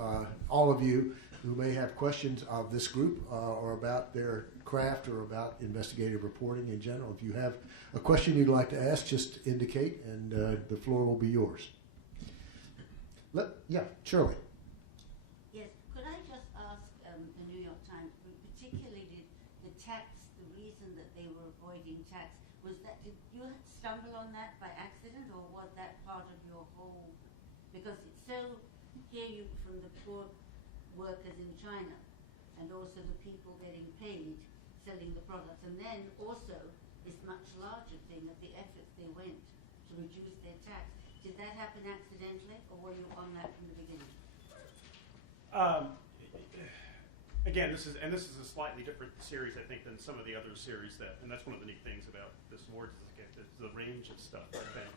all of you who may have questions of this group or about their craft or about investigative reporting in general. If you have a question you'd like to ask, just indicate, and the floor will be yours. Shirley. Yes, could I just ask the New York Times, particularly the tax, the reason that they were avoiding tax, was that, did you stumble on that by accident, or was that part of your whole, because it's so, hear you from the poor workers in China, and also the people getting paid selling the products, and then also this much larger thing of the efforts they went to reduce their tax. Did that happen accidentally, or were you on that from the beginning? Again, this is a slightly different series, I think, than some of the other series and that's one of the neat things about this awards is the range of stuff, I think.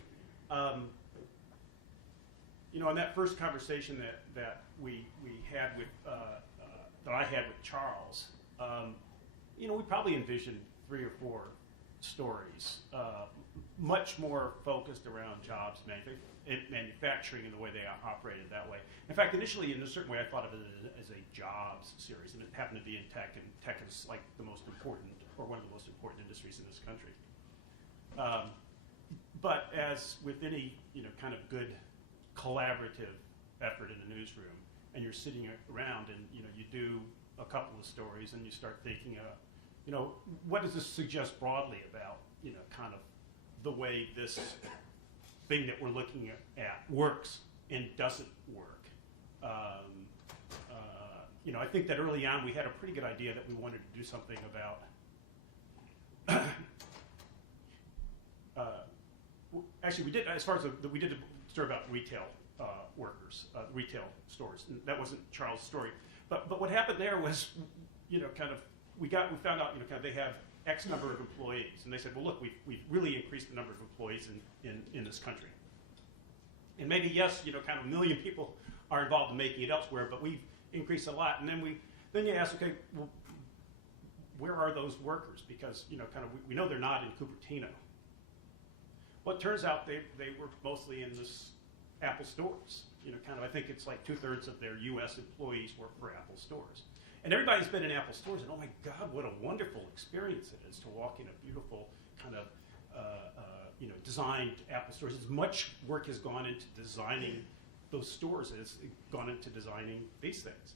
In that first conversation that we had with that I had with Charles, we probably envisioned 3 or 4 stories, much more focused around jobs, manufacturing, and the way they operated that way. In fact, initially, in a certain way, I thought of it as a jobs series, and it happened to be in tech, and tech is like the most important, or one of the most important industries in this country. But as with any kind of good collaborative effort in a newsroom, and you're sitting around and you do a couple of stories and you start thinking what does this suggest broadly about kind of the way this thing that we're looking at works and doesn't work, I think that early on we had a pretty good idea that we wanted to do something about actually, we did, as far as we did a story about retail workers, retail stores. And that wasn't Charles' story. But what happened there was, we found out, kind of they have X number of employees. And they said, well, look, we've really increased the number of employees in this country. And maybe, yes, kind of 1 million people are involved in making it elsewhere, but we've increased a lot. And then you ask, okay, well, where are those workers? Because, we know they're not in Cupertino. Well, it turns out they were mostly in this Apple stores. I think it's like 2/3 of their U.S. employees work for Apple stores. And everybody's been in Apple stores, and oh my God, what a wonderful experience it is to walk in a beautiful kind of, designed Apple stores. As much work has gone into designing those stores as gone into designing these things.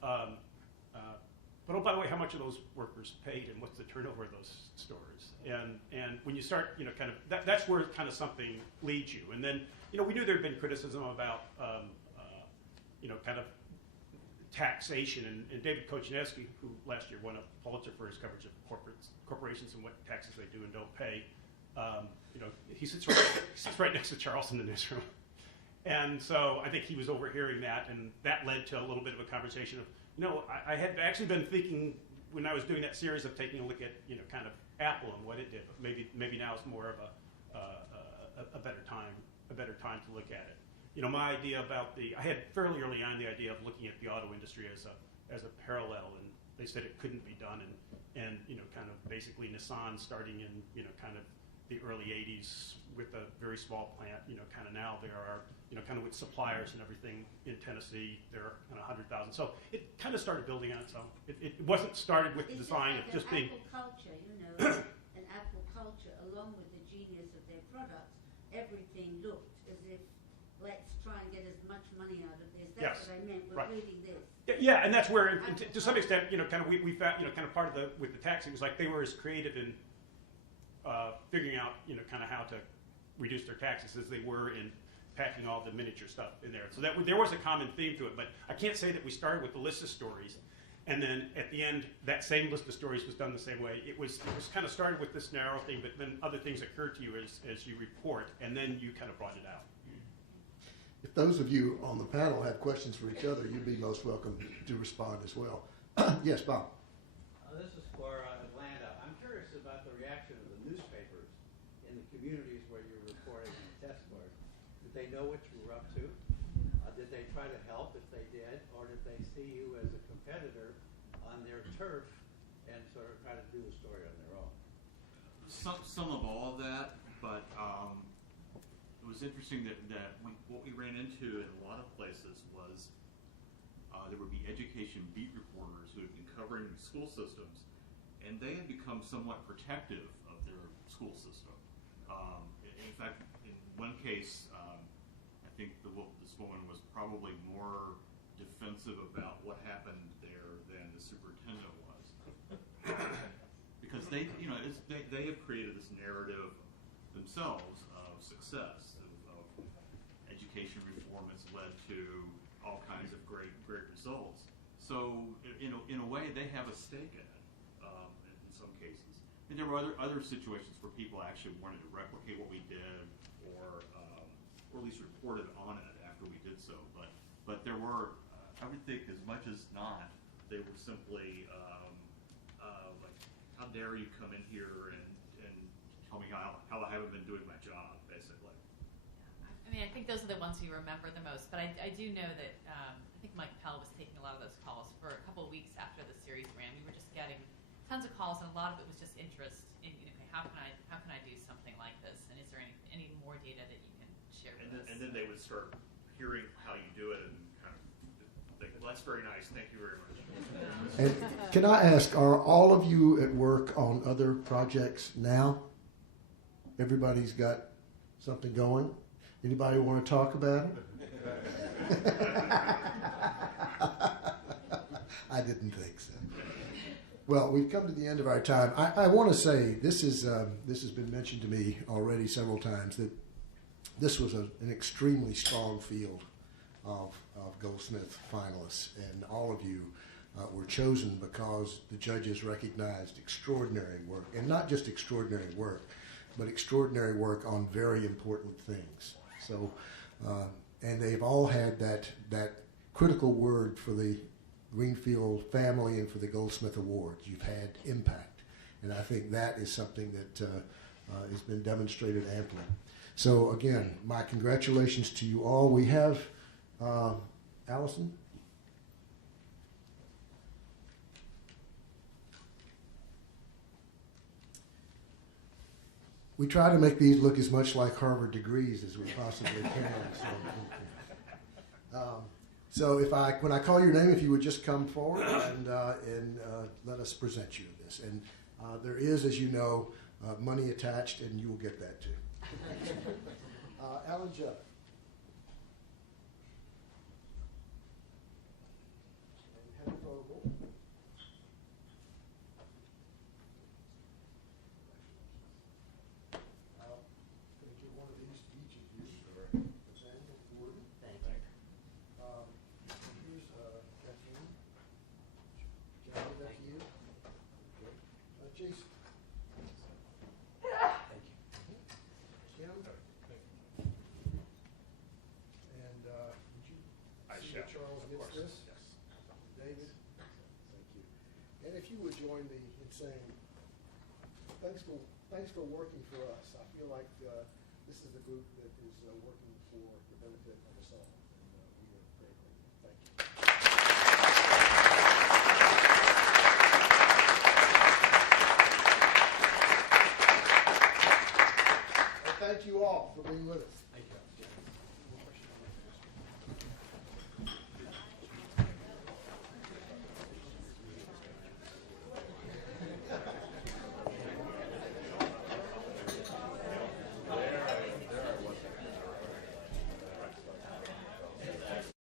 But oh, by the way, how much are those workers paid, and what's the turnover of those stores? And when you start, kind of that's where kind of something leads you. And then, we knew there had been criticism about, kind of taxation. And David Kochanowski, who last year won a Pulitzer for his coverage of corporations and what taxes they do and don't pay, he sits right next to Charles in the newsroom. And so I think he was overhearing that, and that led to a little bit of a conversation of, I had actually been thinking when I was doing that series of taking a look at, kind of Apple and what it did. But maybe now is more of a better time to look at it. My idea about I had fairly early on the idea of looking at the auto industry as a parallel, and they said it couldn't be done, and kind of basically Nissan starting in kind of the early 80s with a very small plant. Kind of now there are kind of with suppliers and everything in Tennessee, there are kind of 100,000. So it kind of started building on its own. It wasn't started with the design of just being. Apple culture, an Apple culture, along with the genius of their products, everything looked as if let's try and get as much money out of this. That's what I meant. We're reading this. Yeah, and that's where, to some extent, kind of we found, kind of part of with the tax, it was like they were as creative in figuring out, kind of how to reduce their taxes as they were in packing all the miniature stuff in there. So there was a common theme to it, but I can't say that we started with the list of stories, and then at the end, that same list of stories was done the same way. It was kind of started with this narrow thing, but then other things occurred to you as you report, and then you kind of brought it out. If those of you on the panel have questions for each other, you'd be most welcome to respond as well. Yes, Bob. This is for Atlanta. I'm curious about the reaction of the newspapers in the communities where you're reporting on test scores. Did they know what you were up to? Did they try to help if they did? Or did they see you as a competitor on their turf and sort of try to do a story on their own? Some of all of that, but it was interesting that what we ran into in a lot of places was there would be education beat reporters who had been covering school systems, and they had become somewhat protective of their school system. In fact, in one case, I think this woman was probably more defensive about what happened there than the superintendent was, because they have created this narrative themselves of success, of education reform that's led to all kinds of great results. So in a way, they have a stake in it in some cases. And there were other situations where people actually wanted to replicate what we did, or at least reported on it after we did so. But there were, I would think, as much as not, they were simply like, how dare you come in here and tell me how I haven't been doing my job, basically. I mean, I think those are the ones you remember the most. But I do know that I think Mike Pell was taking a lot of those calls for a couple of weeks after the series ran. We were just getting tons of calls, and a lot of it was just interest in, how can I do something like this, and is there any more data that you can share with us? And then they would start hearing how you do it and kind of think, well, that's very nice. Thank you very much. And can I ask, are all of you at work on other projects now? Everybody's got something going? Anybody want to talk about it? I didn't think so. Well, we've come to the end of our time. I want to say this has been mentioned to me already several times, that this was an extremely strong field of Goldsmith finalists, and all of you were chosen because the judges recognized extraordinary work, and not just extraordinary work, but extraordinary work on very important things. So, and they've all had that critical word for the Greenfield family and for the Goldsmith Awards. You've had impact, and I think that is something that has been demonstrated amply. So again, my congratulations to you all. We have Allison. We try to make these look as much like Harvard degrees as we possibly can. So when I call your name, if you would just come forward and let us present you this. And there is, as you know, money attached, and you will get that too. Alan Judd. And Heather Vogel. Going to give one of these to each of you. Nathaniel Gordon. Thank you. Here's Kathleen. Can I give that to you? Okay. Jason. Thank you. Kim. And would you see that Charles gets this? Yes. David? Thank you. And if you would join me in saying, thanks for working for us. I feel like this is the group that is working for the benefit of us all. And we are very grateful. Thank you. And thank you all for being with us. Thank you.